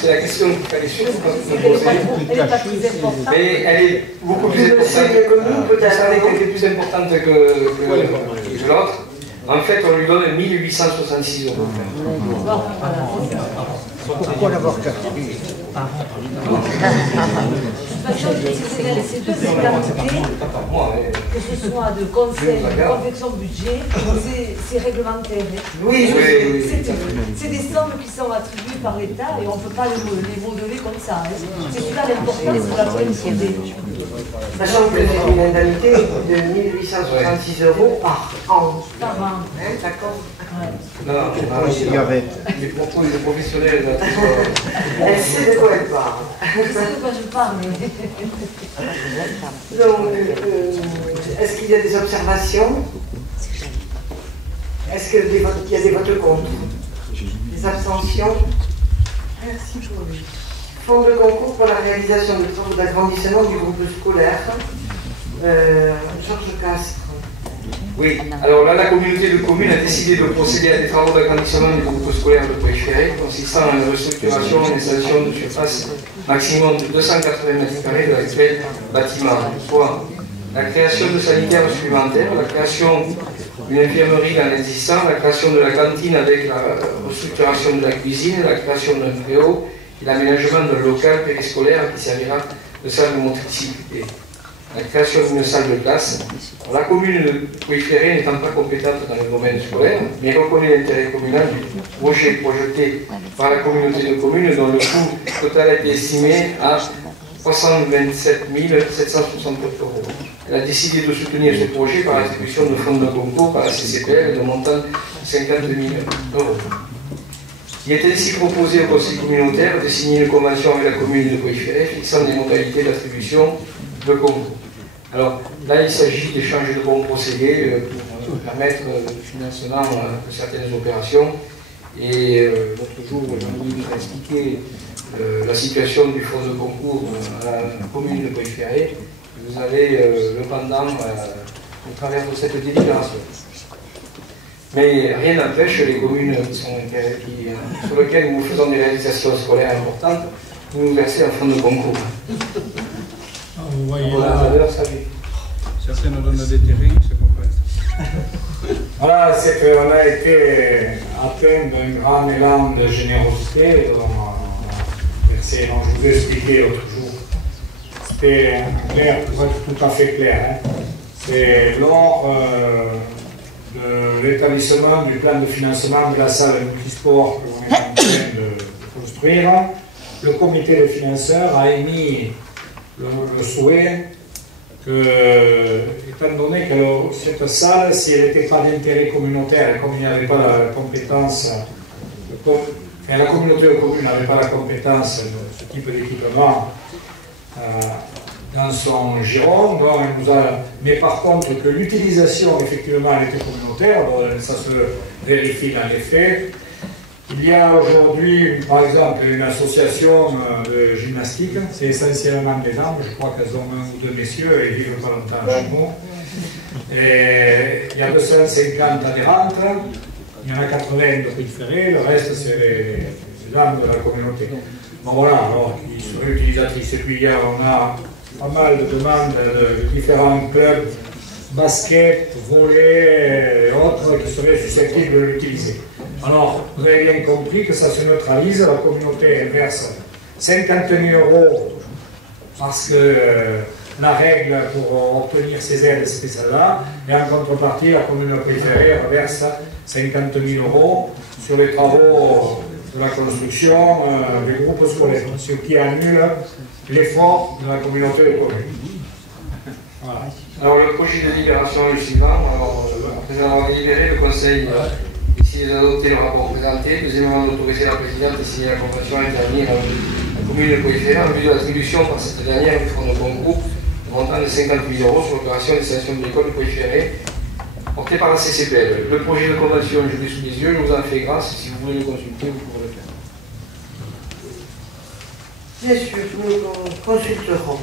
C'est la question qu'il fallait surtout pas vous poser. Mais elle est beaucoup plus importante. Elle est plus importante que l'autre. En fait, on lui donne 1866 €. Pourquoi l'avoir calculé? satisfaction de ces deux entités, que ce soit de conseil, de confection budget, c'est réglementaire. Oui, c'est des sommes qui sont attribuées par l'État et on ne peut pas les modeler comme ça. Hein. C'est ça l'importance de la collectivité. Sachant que c'est une indemnité de 1866 € par an. Par an. D'accord. Les propos des professionnels. Elle sait de quoi elle parle. Je sais de quoi je parle. Donc, est-ce qu'il y a des observations? Est-ce qu'il y a des votes contre? Des abstentions? Merci pour lui. Fonds de concours pour la réalisation de travaux d'agrandissement du groupe scolaire. Georges Castres. Oui, alors là, la communauté de communes a décidé de procéder à des travaux d'agrandissement du groupe scolaire de Poëcheret, consistant en une restructuration et l'installation de surface maximum de 280 m² de l'actuel bâtiment, soit la création de sanitaires supplémentaires, la création d'une infirmerie dans l'existant, la création de la cantine avec la restructuration de la cuisine, la création d'un préau et l'aménagement d'un local périscolaire qui servira de salle de motricité. La création d'une salle de classe. La commune de Poëcheret n'étant pas compétente dans le domaine scolaire, mais reconnaît l'intérêt communal du projet projeté par la communauté de communes dont le coût total a été estimé à 327 769 €. Elle a décidé de soutenir ce projet par l'attribution de fonds de concours par la CCPL de montant de 50 000 €. Il est ainsi proposé au conseil communautaire de signer une convention avec la commune de Poëcheret fixant les modalités d'attribution de concours. Alors là, il s'agit d'échanger de bons procédés pour permettre le financement de certaines opérations. Et l'autre jour, Jean-Louis nous a expliqué la situation du fonds de concours à la commune de Poëcheret. Vous avez le pendant au travers de cette délibération. Mais rien n'empêche les communes sur lesquelles nous faisons des réalisations scolaires importantes de nous verser un fonds de concours. Vous voyez là, certains nous donnent des terrains, c'est compris. Voilà, c'est qu'on a été atteint d'un grand élan de générosité. Je vous ai expliqué l'autre jour. C'était clair, pour être tout à fait clair. Hein. C'est lors de l'établissement du plan de financement de la salle multisport que l'on est en train de construire, le comité de financeurs a émis le souhait que, étant donné que cette salle, si elle n'était pas d'intérêt communautaire, et comme il n'y avait pas la compétence, la communauté de communes n'avait pas la compétence de ce type d'équipement dans son giron, donc elle nous a, mais par contre que l'utilisation effectivement elle était communautaire, ça se vérifie dans les faits. Il y a aujourd'hui, par exemple, une association de gymnastique, c'est essentiellement des dames, je crois qu'elles ont un ou deux messieurs et ils vivent pas longtemps chez nous. Et il y a 250 adhérentes, il y en a 80 de préférés, le reste c'est les dames de la communauté. Bon voilà, alors qui seraient utilisatrices. Et puis hier on a pas mal de demandes de différents clubs, basket, volley et autres qui seraient susceptibles de l'utiliser. Alors, vous avez bien compris que ça se neutralise, la communauté verse 50 000 € parce que la règle pour obtenir ces aides c'est celle-là, et en contrepartie, la commune préférée verse 50 000 € sur les travaux de la construction des groupes scolaires, ce qui annule l'effort de la communauté de communes. Voilà. Alors, le projet de libération est le suivant. Alors, après avoir délibéré, le Conseil décide d'adopter le rapport présenté. Deuxièmement, d'autoriser la présidente de signer la convention intervenir avec la commune de Poëcheret en vue de l'attribution par cette dernière du fonds de concours de montant de 50 000 € sur l'opération d'extension de l'école de Poëcheret portée par la CCPL. Le projet de convention, je l'ai sous les yeux, je vous en fais grâce. Si vous voulez le consulter, vous pouvez le faire. Bien sûr, nous consulterons.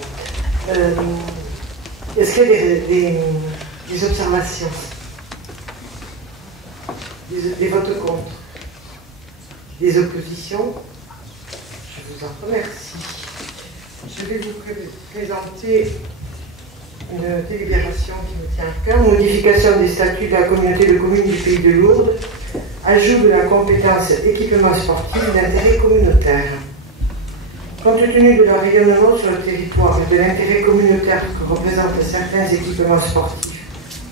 Est-ce qu'il y a des observations? Des votes contre? Des oppositions? Je vous en remercie. Je vais vous présenter une délibération qui me tient à cœur. Modification des statuts de la communauté de communes du Pays de Lourdes. Ajout de la compétence équipement sportif d'intérêt communautaire. Compte tenu de leur rayonnement sur le territoire et de l'intérêt communautaire que représentent certains équipements sportifs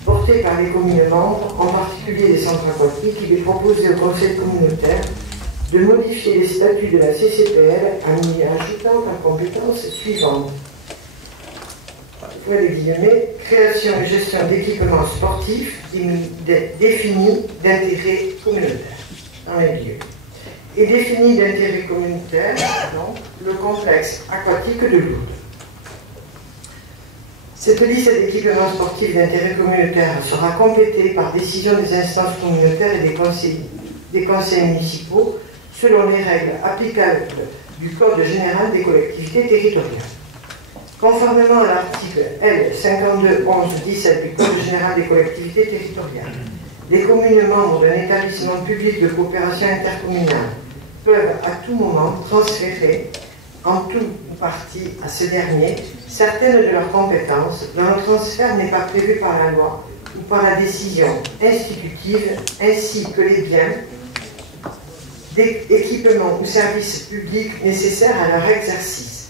portés par les communes membres, en particulier les centres aquatiques, il est proposé au Conseil communautaire de modifier les statuts de la CCPL en y ajoutant la compétence suivante. Les guillemets, création et gestion d'équipements sportifs définis d'intérêt communautaire dans les lieux. Et défini d'intérêt communautaire, donc, le complexe aquatique de Lourdes. Cette liste d'équipements sportifs d'intérêt communautaire sera complétée par décision des instances communautaires et des conseils municipaux selon les règles applicables du Code général des collectivités territoriales. Conformément à l'article L. 5211-17 du Code général des collectivités territoriales, les communes membres d'un établissement public de coopération intercommunale peuvent à tout moment transférer en tout ou partie à ce dernier certaines de leurs compétences dont le transfert n'est pas prévu par la loi ou par la décision institutive, ainsi que les biens, équipements ou services publics nécessaires à leur exercice.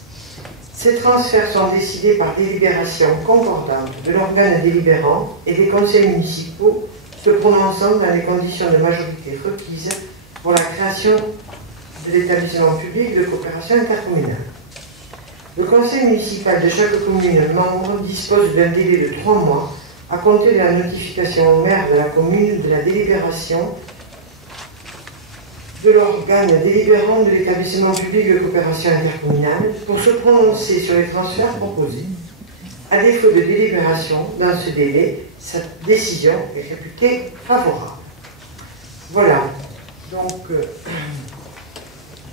Ces transferts sont décidés par délibération concordante de l'organe délibérant et des conseils municipaux se prononçant dans les conditions de majorité requises pour la création de l'établissement public de coopération intercommunale. Le conseil municipal de chaque commune membre dispose d'un délai de 3 mois à compter de la notification au maire de la commune de la délibération de l'organe délibérant de l'établissement public de coopération intercommunale pour se prononcer sur les transferts proposés. À défaut de délibération dans ce délai, cette décision est réputée favorable. Voilà. Donc,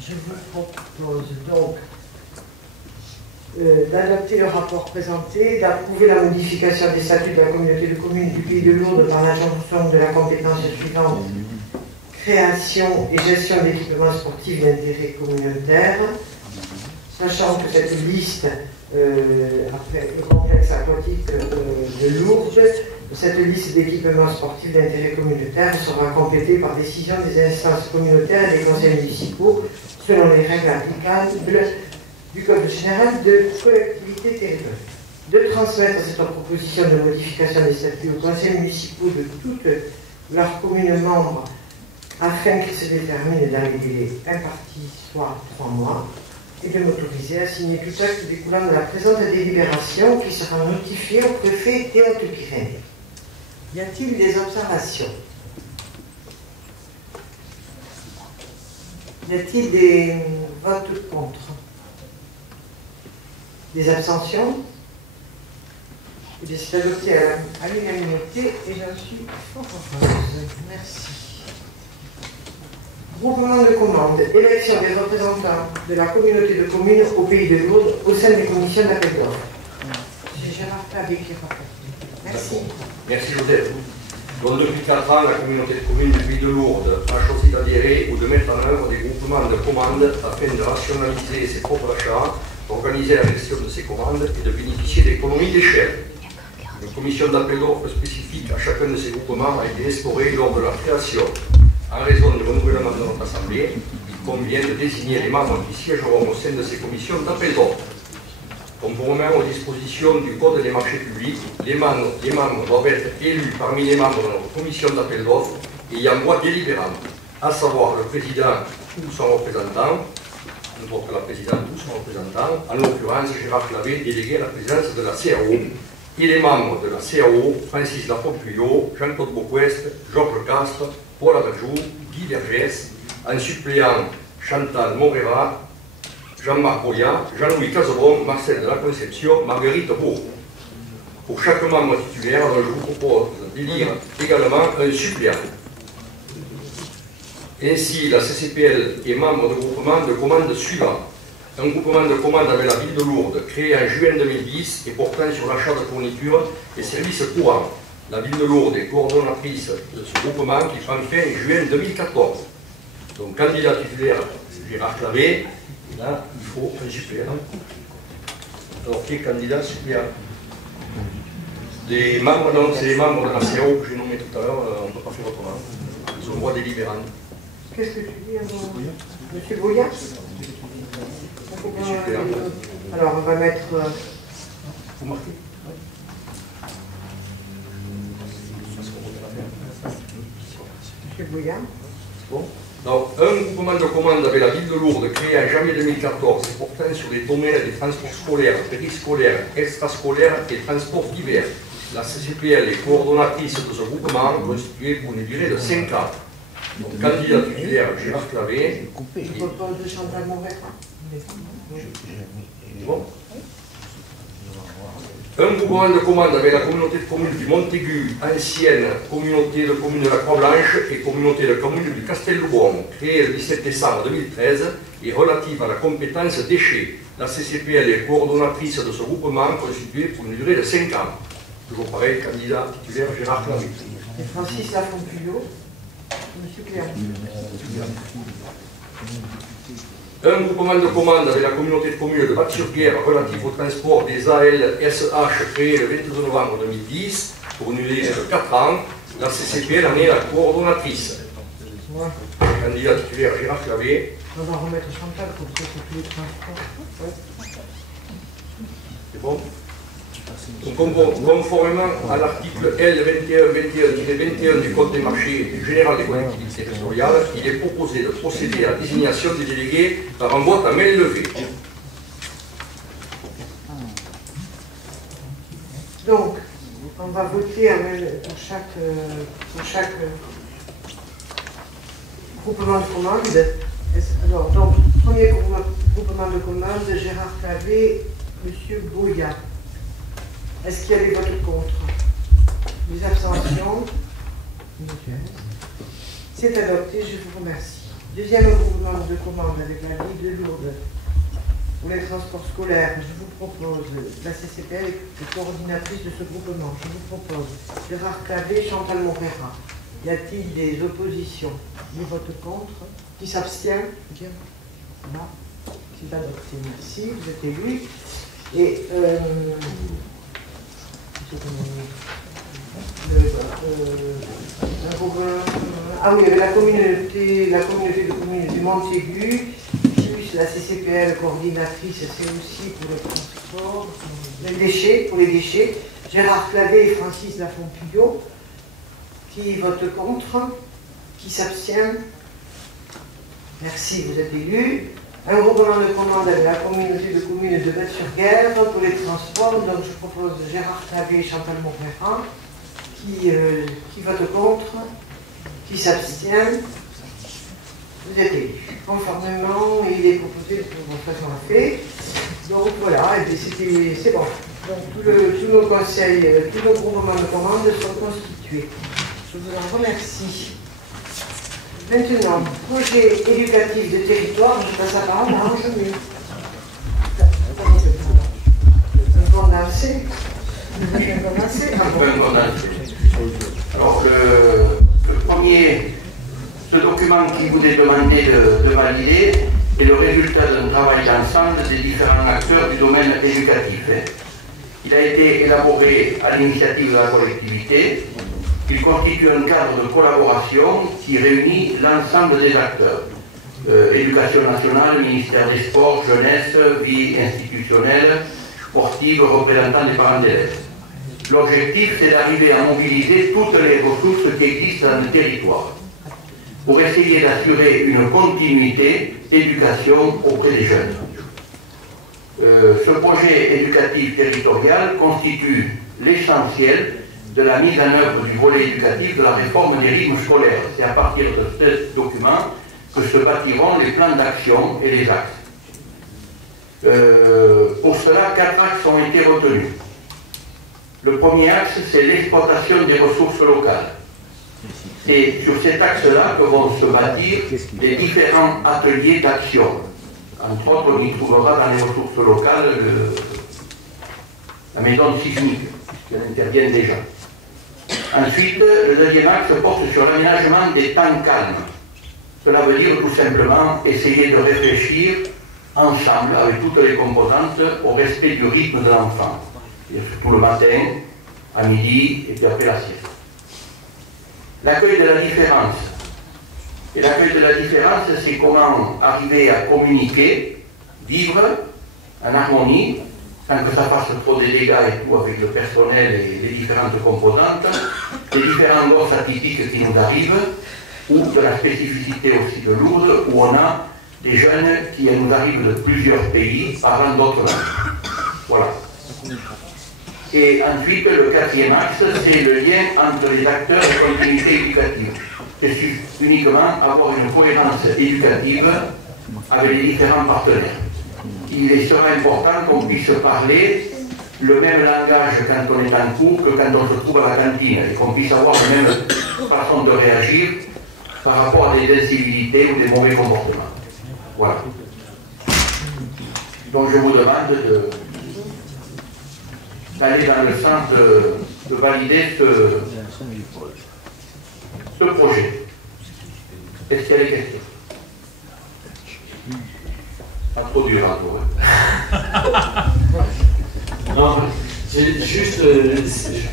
je vous propose donc d'adopter le rapport présenté, d'approuver la modification des statuts de la communauté de communes du Pays de Lourdes par l'injonction de la compétence suivante: création et gestion d'équipements sportifs d'intérêt communautaire, sachant que cette liste, après le complexe aquatique de Lourdes, cette liste d'équipements sportifs d'intérêt communautaire sera complétée par décision des instances communautaires et des conseils municipaux selon les règles applicables du Code général de collectivité territoriale. De transmettre cette proposition de modification des statuts aux conseils municipaux de toutes leurs communes membres afin qu'ils se déterminent dans les délais impartis, soit 3 mois, et de m'autoriser à signer tout acte découlant de la présente délibération qui sera notifiée au préfet des Hautes-Pyrénées. Y a-t-il des observations? Y a-t-il des votes contre? Des abstentions? Eh bien, c'est adopté à l'unanimité et j'en suis fort heureuse. Merci. Groupement de commandes, élection des représentants de la communauté de communes au Pays de Lourdes au sein des commissions d'appel d'offres. C'est Gérard Clavé qui rappelle. Merci. Merci Joseph. Donc depuis 4 ans, la communauté de communes du Pays de Lourdes a choisi d'adhérer ou de mettre en œuvre des groupements de commandes afin de rationaliser ses propres achats, d'organiser la gestion de ses commandes et de bénéficier d'économies d'échelle. Une commission d'appel d'offres spécifique à chacun de ces groupements a été instaurée lors de leur création. En raison du renouvellement de notre Assemblée, il convient de désigner les membres qui siégeront au sein de ces commissions d'appel d'offres. Conformément aux dispositions du Code des marchés publics, les membres doivent être élus parmi les membres de notre commission d'appel d'offres ayant voix délibérante, à savoir le président ou son représentant, n'importe la présidente ou son représentant, en l'occurrence Gérard Clavé, délégué à la présidence de la CAO, et les membres de la CAO, Francis Lafont-Puyot, Jean-Claude Beauquest, Georges Castres, Paul Aberjou, Guy Vergès, en suppléant Chantal Morera, Jean-Marc Boya, Jean-Louis Casebron, Marcel de la Conception, Marguerite Beau. Pour chaque membre titulaire, je vous propose d'élire également un suppléant. Ainsi, la CCPL est membre du groupement de commandes suivant. Un groupement de commandes avec la ville de Lourdes, créé en juin 2010 et portant sur l'achat de fournitures et services courants. La ville de Lourdes est coordonnatrice de ce groupement qui prend fin en juin 2014. Donc, candidat titulaire Gérard Clavé, là, il faut un suppléant. Alors, qui est candidat suppléant? Les membres, donc, c'est les membres de la CAO que j'ai nommé tout à l'heure, on ne peut pas faire autrement. Ils ont droit délibérant. Qu'est-ce que tu dis, Monsieur Bouillard? Alors, on va mettre... Vous marquez. Monsieur Bouillard. Bon. Donc, un groupement de commandes avec la ville de Lourdes, créé en janvier 2014, portant sur les domaines des transports scolaires, périscolaires, extrascolaires et transports divers. La CCPL est coordonnatrice de ce groupement, constitué pour une durée de 5 ans. Donc, candidat titulaire Gérard Clavé. Je propose de Chantal Moret. Bon. Un groupement de commandes avec la communauté de communes du Montaigu, ancienne communauté de communes de la Croix-Blanche et communauté de communes du Castel-Loubon, créée le 17 décembre 2013 et relative à la compétence déchets. La CCPL est coordonnatrice de ce groupement constitué pour une durée de 5 ans. Toujours pareil, candidat titulaire Gérard Clavé. Et Francis Lafont-Puyot. Monsieur Claire. Un groupement de commandes avec la communauté de communes de Batte-sur-Guerre relatif au transport des ALSH créé le 22 novembre 2010 pour une durée de 4 ans. La CCPL en est la coordonnatrice. Candidat titulaire Gérard Clavé. On va remettre Chantal pour que tous les transports. C'est bon? Donc, conformément à l'article L2121-21 du Code des marchés général des collectivités territoriales, il est proposé de procéder à la désignation des délégués par un vote à main levée. Donc, on va voter pour chaque groupement de commandes. Alors, donc, premier groupement de commandes, Gérard Clavé, Monsieur Boya. Est-ce qu'il y a des votes contre? Les abstentions? C'est adopté, je vous remercie. Deuxième groupement de commandes avec la ville de Lourdes pour les transports scolaires. Je vous propose, la CCPL est coordinatrice de ce groupement. Je vous propose Gérard Clavé, Chantal Moreira. Y a-t-il des oppositions? Des votes contre? Qui s'abstient? Non. C'est adopté, merci. Vous êtes élu. Et ah oui, la communauté de communes du Montaigu, plus la CCPL coordinatrice, c'est aussi pour le transport, pour les déchets. Gérard Clavé et Francis Lafont-Puyot, qui votent contre, qui s'abstient. Merci, vous êtes élus. Un groupement de commandes avec la communauté de communes de Batte-sur-Guerre pour les transports. Donc je propose Gérard Clavé et Chantal Montferrand qui votent contre, qui s'abstient. Vous êtes élus. Conformément, il est proposé de façon à fait. Donc voilà, c'est bon. Donc tous nos conseils, tous nos groupements de commandes sont constitués. Je vous en remercie. Maintenant, projet éducatif de territoire, je passe la parole à Ange Mur. Un condensé. Alors, ce document qui vous est demandé de valider est le résultat d'un travail d'ensemble des différents acteurs du domaine éducatif. Il a été élaboré à l'initiative de la collectivité. Il constitue un cadre de collaboration qui réunit l'ensemble des acteurs. Éducation nationale, ministère des Sports, jeunesse, vie institutionnelle, sportive, représentants des parents d'élèves. L'objectif, c'est d'arriver à mobiliser toutes les ressources qui existent dans le territoire pour essayer d'assurer une continuité d'éducation auprès des jeunes. Ce projet éducatif territorial constitue l'essentiel de la mise en œuvre du volet éducatif de la réforme des rythmes scolaires. C'est à partir de ce document que se bâtiront les plans d'action et les axes. Pour cela, 4 axes ont été retenus. Le premier axe, c'est l'exploitation des ressources locales. C'est sur cet axe-là que vont se bâtir les différents ateliers d'action. Entre autres, on y trouvera dans les ressources locales la maison sismique, puisqu'elle intervient déjà. Ensuite, le deuxième axe porte sur l'aménagement des temps calmes. Cela veut dire tout simplement essayer de réfléchir ensemble, avec toutes les composantes, au respect du rythme de l'enfant. Surtout le matin, à midi et puis après la sieste. L'accueil de la différence. Et l'accueil de la différence, c'est comment arriver à communiquer vivre en harmonie, sans que ça fasse trop de dégâts et tout avec le personnel et les différentes composantes, les différents gosses atypiques qui nous arrivent, ou de la spécificité aussi de Lourdes, où on a des jeunes qui nous arrivent de plusieurs pays, parlant d'autres langues. Voilà. Et ensuite, le quatrième axe, c'est le lien entre les acteurs et continuité éducative. C'est uniquement avoir une cohérence éducative avec les différents partenaires. Il sera important qu'on puisse parler le même langage quand on est en cours que quand on se trouve à la cantine, et qu'on puisse avoir la même façon de réagir par rapport à des incivilités ou des mauvais comportements. Voilà. Donc je vous demande d'aller dans le sens de valider ce projet. Est-ce qu'il y a des questions? Pas trop dur, hein, Non, juste,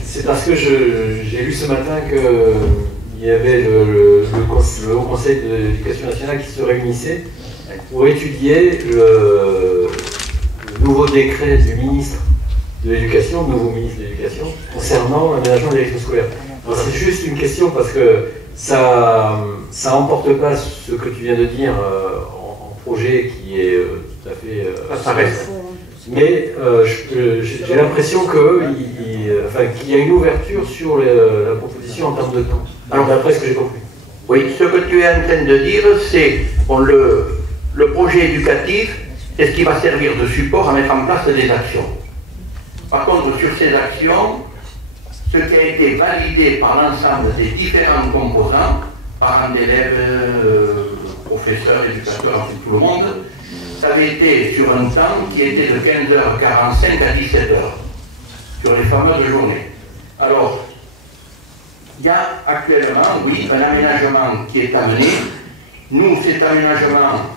c'est parce que j'ai lu ce matin qu'il y avait le Haut Conseil de l'Éducation nationale qui se réunissait pour étudier le nouveau décret du ministre de l'Éducation, nouveau ministre de l'Éducation, concernant l'aménagement de l'élection scolaire. C'est juste une question parce que ça n'emporte pas ce que tu viens de dire en projet qui est tout à fait... ça reste. Mais j'ai l'impression qu'il y a une ouverture sur la proposition en termes de temps. Alors d'après ce que j'ai compris. Oui, ce que tu es en train de dire, c'est le projet éducatif, c'est ce qui va servir de support à mettre en place des actions. Par contre, sur ces actions, ce qui a été validé par l'ensemble des différents composants, parents d'élèves, professeurs, éducateurs, enfin, tout le monde, ça avait été sur un temps qui était de 15h45 à 17h, sur les fameuses journées. Alors, il y a actuellement, oui, un aménagement qui est amené. Nous, cet aménagement,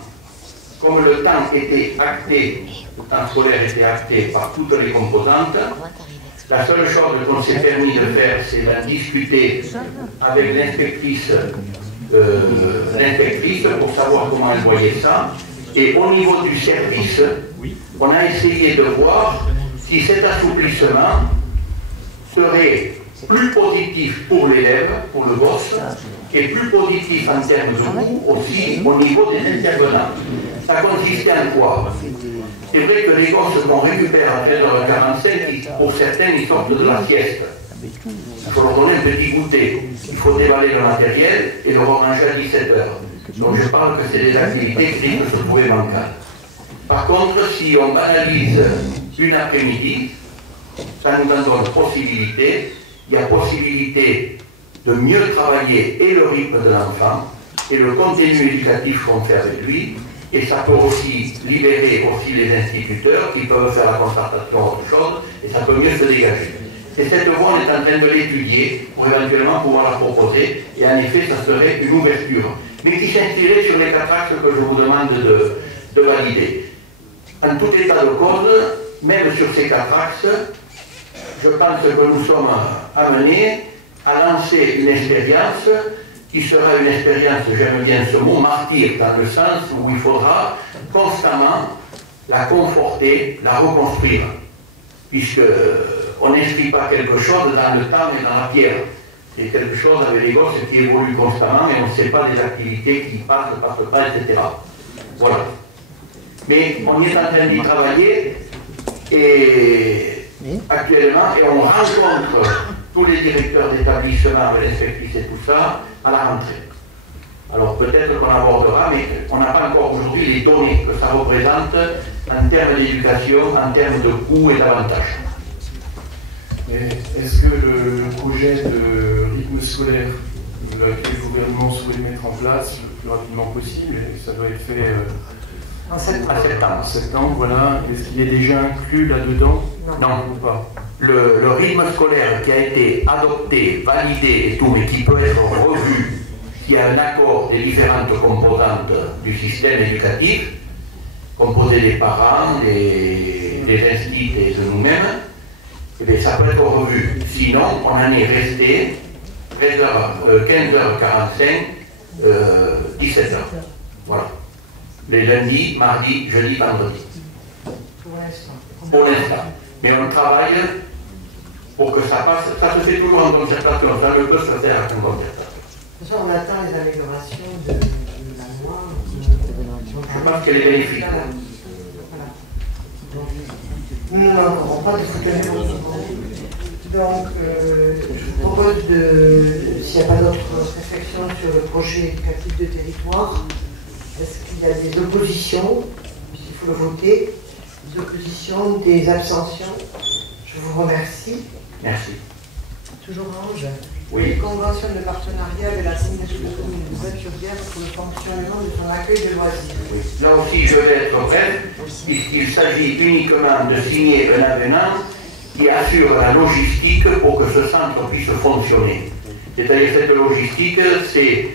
comme le temps était acté, le temps scolaire était acté par toutes les composantes, la seule chose qu'on s'est permis de faire, c'est d'en discuter avec l'inspectrice pour savoir comment elle voyait ça. Et au niveau du service, on a essayé de voir si cet assouplissement serait plus positif pour l'élève, pour le gosse, et plus positif en termes de coût aussi au niveau des intervenants. Ça consistait en quoi? C'est vrai que les gosses qu'on récupère à 13h45, pour certains, ils sortent de la sieste. Il faut leur donner un petit goûter. Il faut déballer le matériel et le remanger à 17h. Donc je parle que c'est des activités qui risquent de se trouver bancales. Par contre, si on analyse une après-midi, ça nous en donne possibilité. Il y a possibilité de mieux travailler et le rythme de l'enfant et le contenu éducatif qu'on fait avec lui. Et ça peut aussi libérer aussi les instituteurs qui peuvent faire la concertation autre chose et ça peut mieux se dégager. Et cette voie, on est en train de l'étudier pour éventuellement pouvoir la proposer. Et en effet, ça serait une ouverture. Mais qui s'inscrirait sur les 4 axes que je vous demande de valider. En tout état de cause, même sur ces 4 axes, je pense que nous sommes amenés à lancer une expérience qui sera une expérience, j'aime bien ce mot, martyr, dans le sens où il faudra constamment la conforter, la reconstruire. Puisqu'on n'inscrit pas quelque chose dans le temps et dans la pierre. C'est quelque chose avec les gosses qui évolue constamment et on ne sait pas les activités qui passent, ne passent pas, etc. Voilà. Mais on est en train d'y travailler et actuellement, et on rencontre tous les directeurs d'établissement, l'inspectrice et tout ça, à la rentrée. Alors peut-être qu'on abordera, mais on n'a pas encore aujourd'hui les données que ça représente en termes d'éducation, en termes de coûts et d'avantages. Est-ce que le projet de rythme scolaire que le gouvernement souhaite mettre en place le plus rapidement possible, et ça doit être fait en septembre, voilà, est-ce qu'il est déjà inclus là-dedans? Non, ou pas. Le rythme scolaire qui a été adopté, validé et tout, mais qui peut être revu s'il y a un accord des différentes composantes du système éducatif, composé des parents, des instituts et de nous-mêmes, eh bien, ça peut être revu. Sinon, on en est resté 15h45, 17h. Voilà. Les lundis, mardis, jeudi, vendredi. Pour l'instant. Mais on travaille pour que ça passe. Ça se fait toujours en concertation, ça ne peut se faire en concertation. De toute façon, on attend les améliorations de la loi. Je pense qu'elle est bénéfique. Nous n'en pas de soutenir. Donc, je vous propose s'il n'y a pas d'autres réflexions sur le projet éducatif de territoire, est-ce qu'il y a des oppositions, puisqu'il faut le voter, des oppositions, des abstentions? Je vous remercie. Merci. Toujours Ange. Oui. Convention de partenariat de la communauté de communes de Baie-sur-Bière pour le fonctionnement de son accueil de loisirs. Oui. Là aussi, je vais être bref, puisqu'il s'agit uniquement de signer un avenant qui assure la logistique pour que ce centre puisse fonctionner. C'est-à-dire cette logistique, c'est,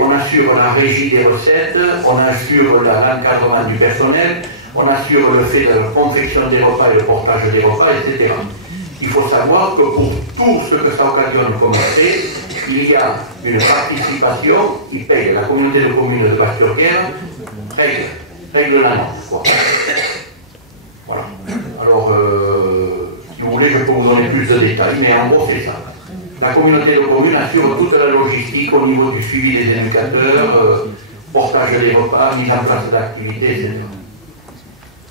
on assure la régie des recettes, on assure l'encadrement du personnel, on assure le fait de la confection des repas et le portage des repas, etc. Il faut savoir que pour tout ce que ça occasionne comme fait, il y a une participation qui paye la communauté de communes de Basse-sur-Bière, règle la norme. Voilà. Alors, si vous voulez, je peux vous donner plus de détails, mais en gros, c'est ça. La communauté de communes assure toute la logistique au niveau du suivi des éducateurs, portage des repas, mise en place d'activités, etc.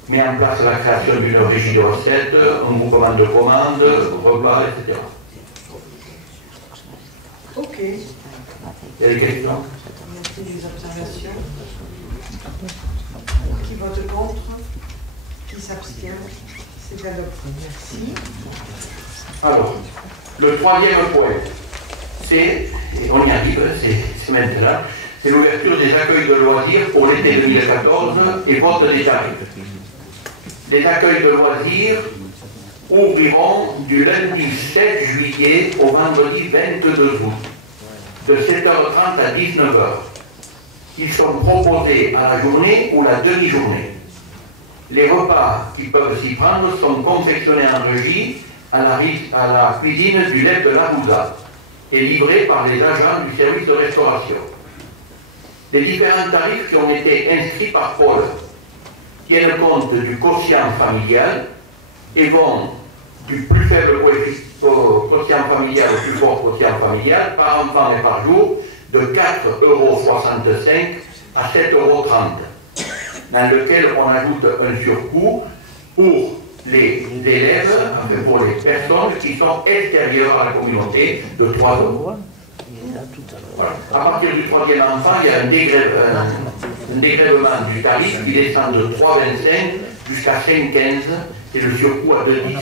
Met en place la création d'une régie de recettes, un groupement de commandes, repas, etc. Ok. Il y a des questions? Merci des observations. Qui vote contre? Qui s'abstient? C'est adopté. Merci. Alors, le troisième point, c'est, et on y arrive, c'est maintenant, c'est l'ouverture des accueils de loisirs pour l'été 2014 et vote des tarifs. Les accueils de loisirs ouvriront du lundi 7 juillet au vendredi 22 août, de 7h30 à 19h. Ils sont proposés à la journée ou la demi-journée. Les repas qui peuvent s'y prendre sont confectionnés en régie à la cuisine du Leb de la Bouza et livrés par les agents du service de restauration. Les différents tarifs qui ont été inscrits par Paul tiennent compte du quotient familial et vont du plus faible quotient familial au plus fort quotient familial par enfant et par jour de 4,65 € à 7,30 €, dans lequel on ajoute un surcoût pour les élèves, enfin pour les personnes qui sont extérieures à la communauté de 3 €. Voilà. À partir du troisième enfant, il y a un dégrèvement du tarif qui descend de 3,25 jusqu'à 5,15 et le surcoût à 2,10.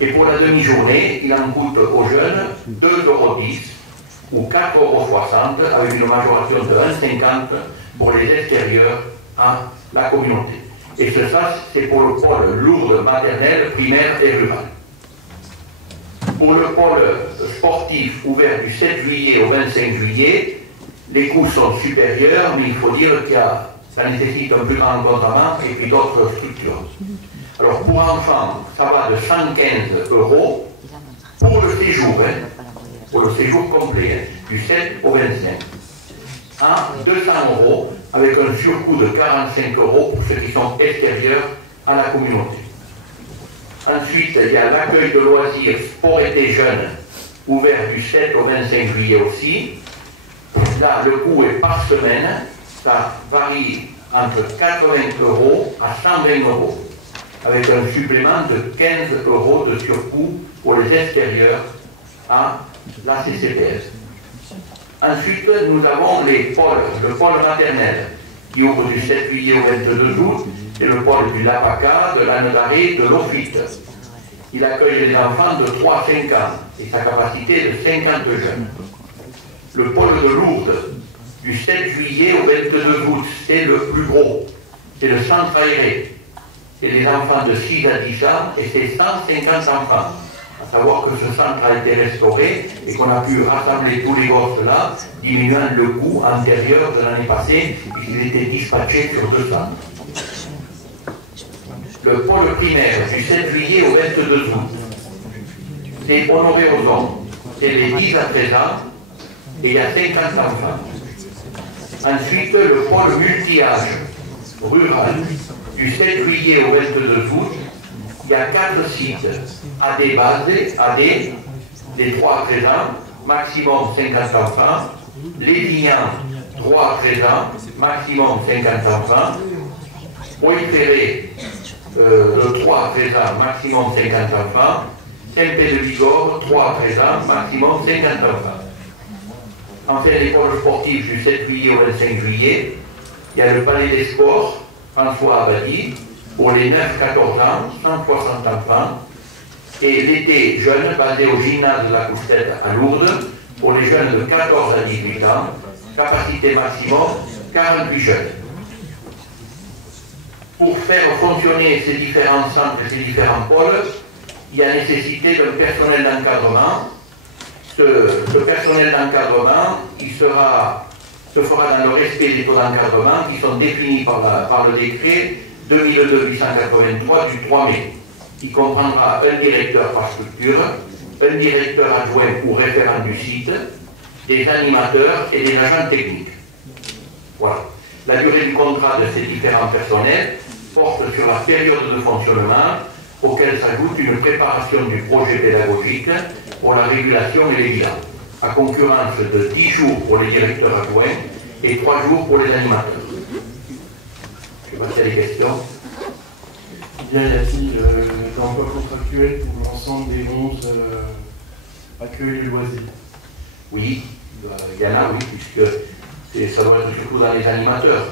Et pour la demi-journée, il en coûte aux jeunes 2,10 € ou 4,60 € avec une majoration de 1,50 € pour les extérieurs à la communauté. Et ça, c'est pour le pôle lourd maternel, primaire et rural. Pour le pôle sportif ouvert du 7 juillet au 25 juillet, les coûts sont supérieurs, mais il faut dire que ça nécessite un plus grand encadrement et puis d'autres structures. Alors pour enfants, ça va de 115 € pour le séjour, pour le séjour complet, du 7 au 25, à 200 € avec un surcoût de 45 € pour ceux qui sont extérieurs à la communauté. Ensuite, il y a l'accueil de loisirs sport été jeune, ouvert du 7 au 25 juillet aussi. Là, le coût est par semaine, ça varie entre 80 € à 120 €, avec un supplément de 15 € de surcoût pour les extérieurs à la CCPS. Ensuite, nous avons les pôles, le pôle maternel, qui ouvre du 7 juillet au 22 août, et le pôle du Lapaka, de l'Anne d'Arrêt, de l'Ofit. Il accueille les enfants de 3 à 5 ans, et sa capacité est de 50 jeunes. Le pôle de Lourdes, du 7 juillet au 22 août, c'est le plus gros. C'est le centre aéré. C'est les enfants de 6 à 10 ans, et c'est 150 enfants. À savoir que ce centre a été restauré et qu'on a pu rassembler tous les gosses là, diminuant le coût antérieur de l'année passée, puisqu'il était dispatché sur 2 centres. Le pôle primaire du 7 juillet au 22 août, c'est Honoré Ozon. C'est les 10 à 13 ans et il y a 50 enfants. Ensuite, le pôle multi-âge rural du 7 juillet au 22 août, il y a 4 sites AD basés, AD, les 3 à présent, maximum 50 enfants, Lézignan, 3 à présent, maximum 50 enfants, Poitiers, le 3 à présent, maximum 50 enfants, Saint-Pé-de-Bigorre, 3 à présent, maximum 50 enfants. Enfin, l'école sportive du 7 juillet au 25 juillet, il y a le palais des sports, François Abadi, pour les 9-14 ans, 160 enfants, et l'été jeune, basé au gymnase de la Coustette à Lourdes, pour les jeunes de 14 à 18 ans, capacité maximum, 48 jeunes. Pour faire fonctionner ces différents centres et ces différents pôles, il y a nécessité d'un personnel d'encadrement. Ce personnel d'encadrement, il se fera dans le respect des taux d'encadrement qui sont définis par le décret 2002-883 du 3 mai. Il comprendra un directeur par structure, un directeur adjoint ou référent du site, des animateurs et des agents techniques. Voilà. La durée du contrat de ces différents personnels porte sur la période de fonctionnement auquel s'ajoute une préparation du projet pédagogique pour la régulation et les bilans, à concurrence de 10 jours pour les directeurs adjoints et 3 jours pour les animateurs. Je ne sais pas s'il y a des questions. Bien, y a-t-il d'emploi contractuel pour l'ensemble des 11 accueils et loisirs? Oui, il y en a, oui, puisque ça doit être surtout dans les animateurs.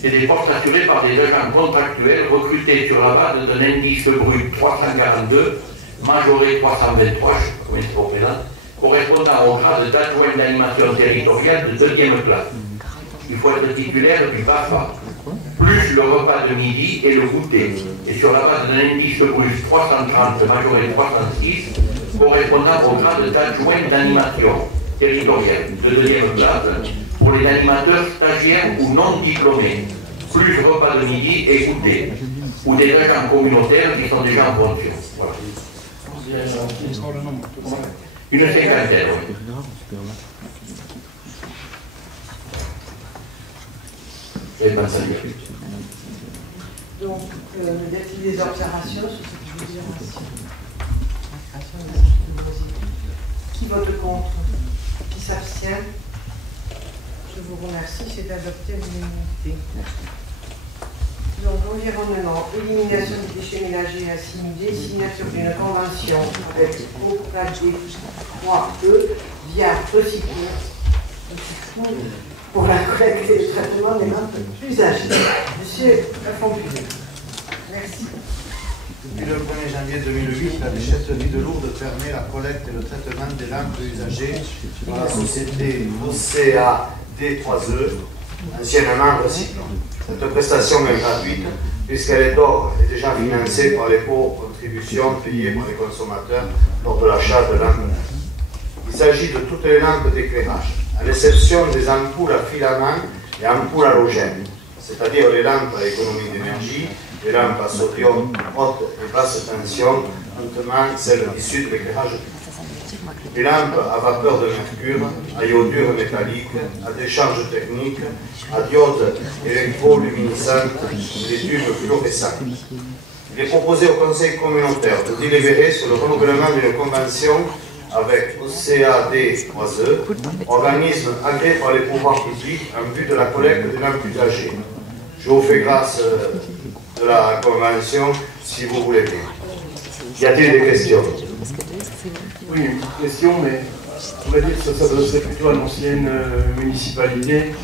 C'est des postes assurés par des agents contractuels recrutés sur la base d'un indice brut 342, majoré 323, je ne sais pas combien ça représente, correspondant au grade d'adjoint d'animation territoriale de 2e classe. Il faut être titulaire du BAFA, plus le repas de midi et le goûter. Et sur la base d'un indice brut 330, majoré 306, correspondant au grade d'adjoint d'animation territoriale de 2e classe, pour les animateurs stagiaires ou non diplômés, plus repas de midi et goûter, ou des agents communautaires qui sont déjà en fonction. Voilà. Une cinquantaine, oui. Donc, y a-t-il des observations sur cette délibération? Qui vote contre? Qui s'abstient? Je vous remercie, c'est adopté à l'unanimité. Donc, environnement, élimination des déchets ménagers assimilés, signature d'une convention avec OKD 3E via Recycler pour la collecte et le traitement des lampes usagées. Monsieur Lafontaine. Merci. Depuis le 1er janvier 2008, la déchetterie de Lourdes permet la collecte et le traitement des lampes usagées par la société OCAD3E, anciennement Recyclon. Cette prestation est gratuite puisqu'elle est d'or et déjà financée par les contributions payées par les consommateurs lors de l'achat de lampes. Il s'agit de toutes les lampes d'éclairage, à l'exception des ampoules à filament et ampoules halogènes, c'est-à-dire les lampes à économie d'énergie, les lampes à sodium haute et basse tension, notamment celles issues de l'éclairage public. Les lampes à vapeur de mercure, à iodure métallique, à décharge technique, à diode électroluminescente et les tubes fluorescents. Il est proposé au Conseil communautaire de délibérer sur le renouvellement d'une convention avec OCAD3E, organisme agréé par les pouvoirs publics en vue de la collecte des lampes usagées. Je vous fais grâce de la convention si vous voulez bien. Y a-t-il des questions? Oui, une petite question, mais on va dire que ça s'adresserait plutôt à l'ancienne municipalité.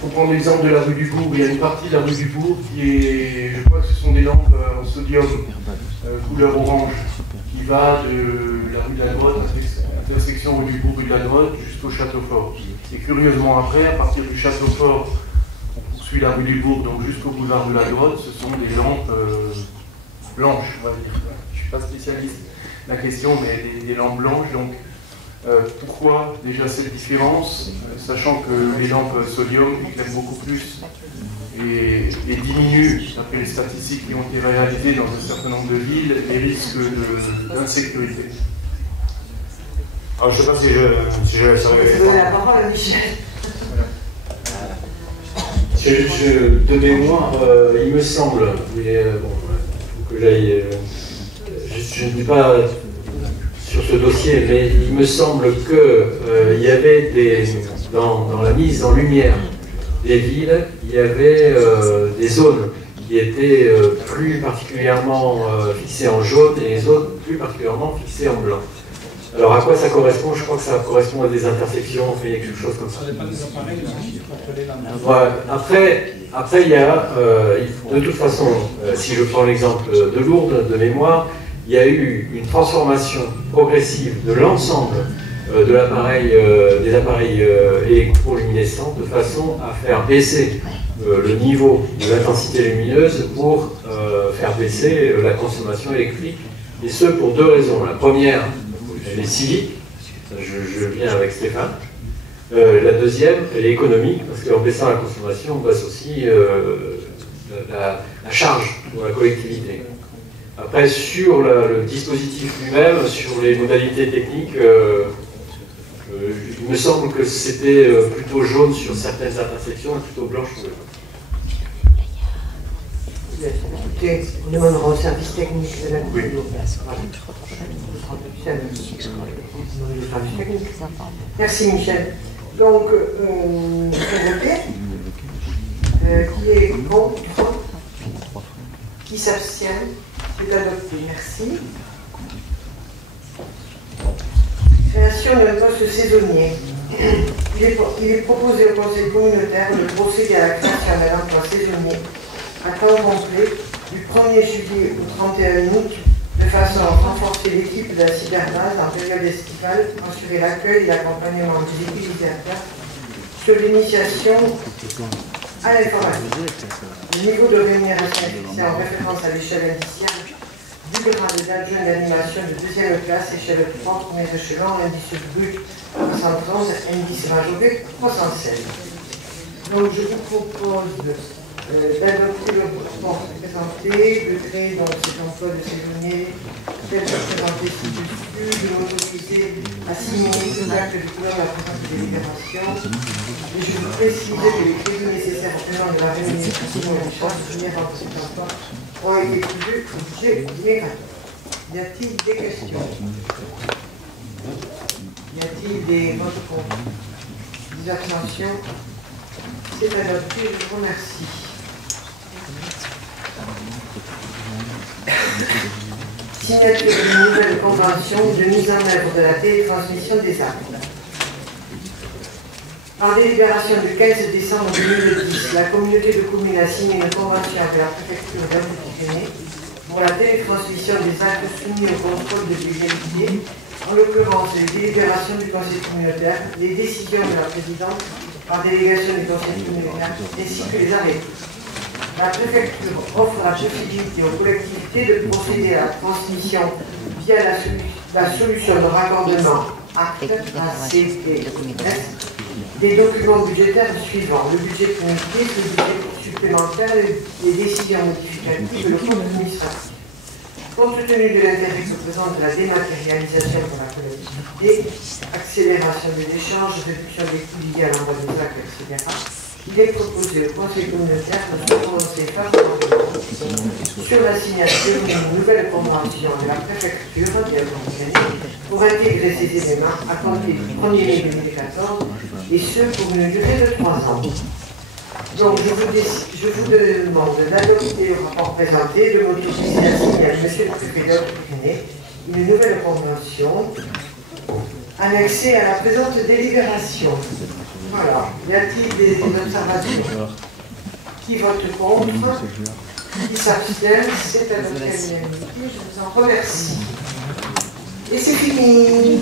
Pour prendre l'exemple de la rue du Bourg, il y a une partie de la rue du Bourg qui est, je crois que ce sont des lampes en sodium couleur orange, qui va de la rue de la Grotte, intersection rue du Bourg, rue de la Grotte, jusqu'au Château Fort. Et curieusement après, à partir du Château Fort, on poursuit la rue du Bourg, donc jusqu'au boulevard de la Grotte, ce sont des lampes blanches, on va dire. Je ne suis pas spécialiste de la question, mais des lampes blanches, donc pourquoi déjà cette différence, sachant que les lampes sodium éclairent beaucoup plus et diminuent, d'après les statistiques qui ont été réalisées dans un certain nombre de villes, les risques d'insécurité. Alors, je ne sais pas si je vais savoir. Vous avez la parole, Michel. De mémoire, il me semble, mais bon, il faut que que j'aille... je ne dis pas sur ce dossier, mais il me semble qu'il y avait dans la mise en lumière des villes, il y avait des zones qui étaient plus particulièrement fixées en jaune et les autres plus particulièrement fixées en blanc. Alors à quoi ça correspond? Je crois que ça correspond à des intersections, enfin, il y a quelque chose comme ça. Ouais. Après, il y a, de toute façon, si je prends l'exemple de Lourdes, de mémoire, il y a eu une transformation progressive de l'ensemble de l'appareil, des appareils électroluminescents de façon à faire baisser le niveau de l'intensité lumineuse pour faire baisser la consommation électrique, et ce pour deux raisons. La première, elle est civique, je viens avec Stéphane. La deuxième, elle est économique, parce qu'en baissant la consommation, on baisse aussi la charge pour la collectivité. Après, sur le dispositif lui-même, sur les modalités techniques, il me semble que c'était plutôt jaune sur certaines intersections et plutôt blanche sur l'autre. Écoutez, on demandera au service technique de la oui. Merci Michel. Donc, qui est contre? Qui s'abstient? C'est adopté. Merci. Création d'un poste saisonnier. Il est proposé au Conseil communautaire de procéder à la création d'un emploi saisonnier à temps complet du 1er juillet au 31 août de façon à renforcer l'équipe de la cyberbase en période estivale, assurer l'accueil et l'accompagnement des utilisateurs sur l'initiation à l'informatique. Le niveau de rémunération est fixé en référence à l'échelle indiciaire du grade d'adjoint d'animation de deuxième classe, échelle 3, premier échelon, indice brut 330, indice majoré 316. Donc je vous propose d'adopter le rapport présenté, de créer donc cet emploi de saisonnier tel que présenté ci-dessus, de l'autoriser à signer tout acte de couleur de la présente délibération. Et je vous précise que les crédits nécessaires au paiement de la rémunération et des charges liées à cet emploi ont été prévus au budget général. Y a-t-il des questions? Y a-t-il des votes contre? Des abstentions? C'est adopté, je vous remercie. Signature d'une nouvelle convention de mise en œuvre de la télétransmission des actes. Par délibération du 15 décembre 2010, la communauté de communes a signé une convention avec la préfecture d'Alpes-Pyrénées pour la télétransmission des actes soumis au contrôle de légalité, en l'occurrence les délibérations du conseil communautaire, les décisions de la présidente par délégation du conseil communautaire, ainsi que les arrêtés. La préfecture offre la possibilité aux collectivités de procéder à la transmission via la solution de raccordement ACPS des documents budgétaires suivants: le budget primitif, le budget supplémentaire, les décisions modificatives et le compte administratif. Compte tenu de l'intérêt que présente la dématérialisation pour la collectivité, accélération des échanges, réduction des coûts liés à l'envoi des actes, etc., il est proposé au Conseil communautaire de se prononcer favorablement sur la signature d'une nouvelle convention de la préfecture pour intégrer ces éléments à compter du 1er mai 2014, et ce pour une durée de 3 ans. Donc je vous demande d'adopter le rapport présenté, de m'autoriser à signer à M. le préfet d'Alpes-Pyrénées une nouvelle convention annexée à la présente délibération. Voilà. Y a-t-il des observations? Qui vote contre? Qui s'abstient? C'est adopté à l'unanimité. Je vous en remercie. Et c'est fini.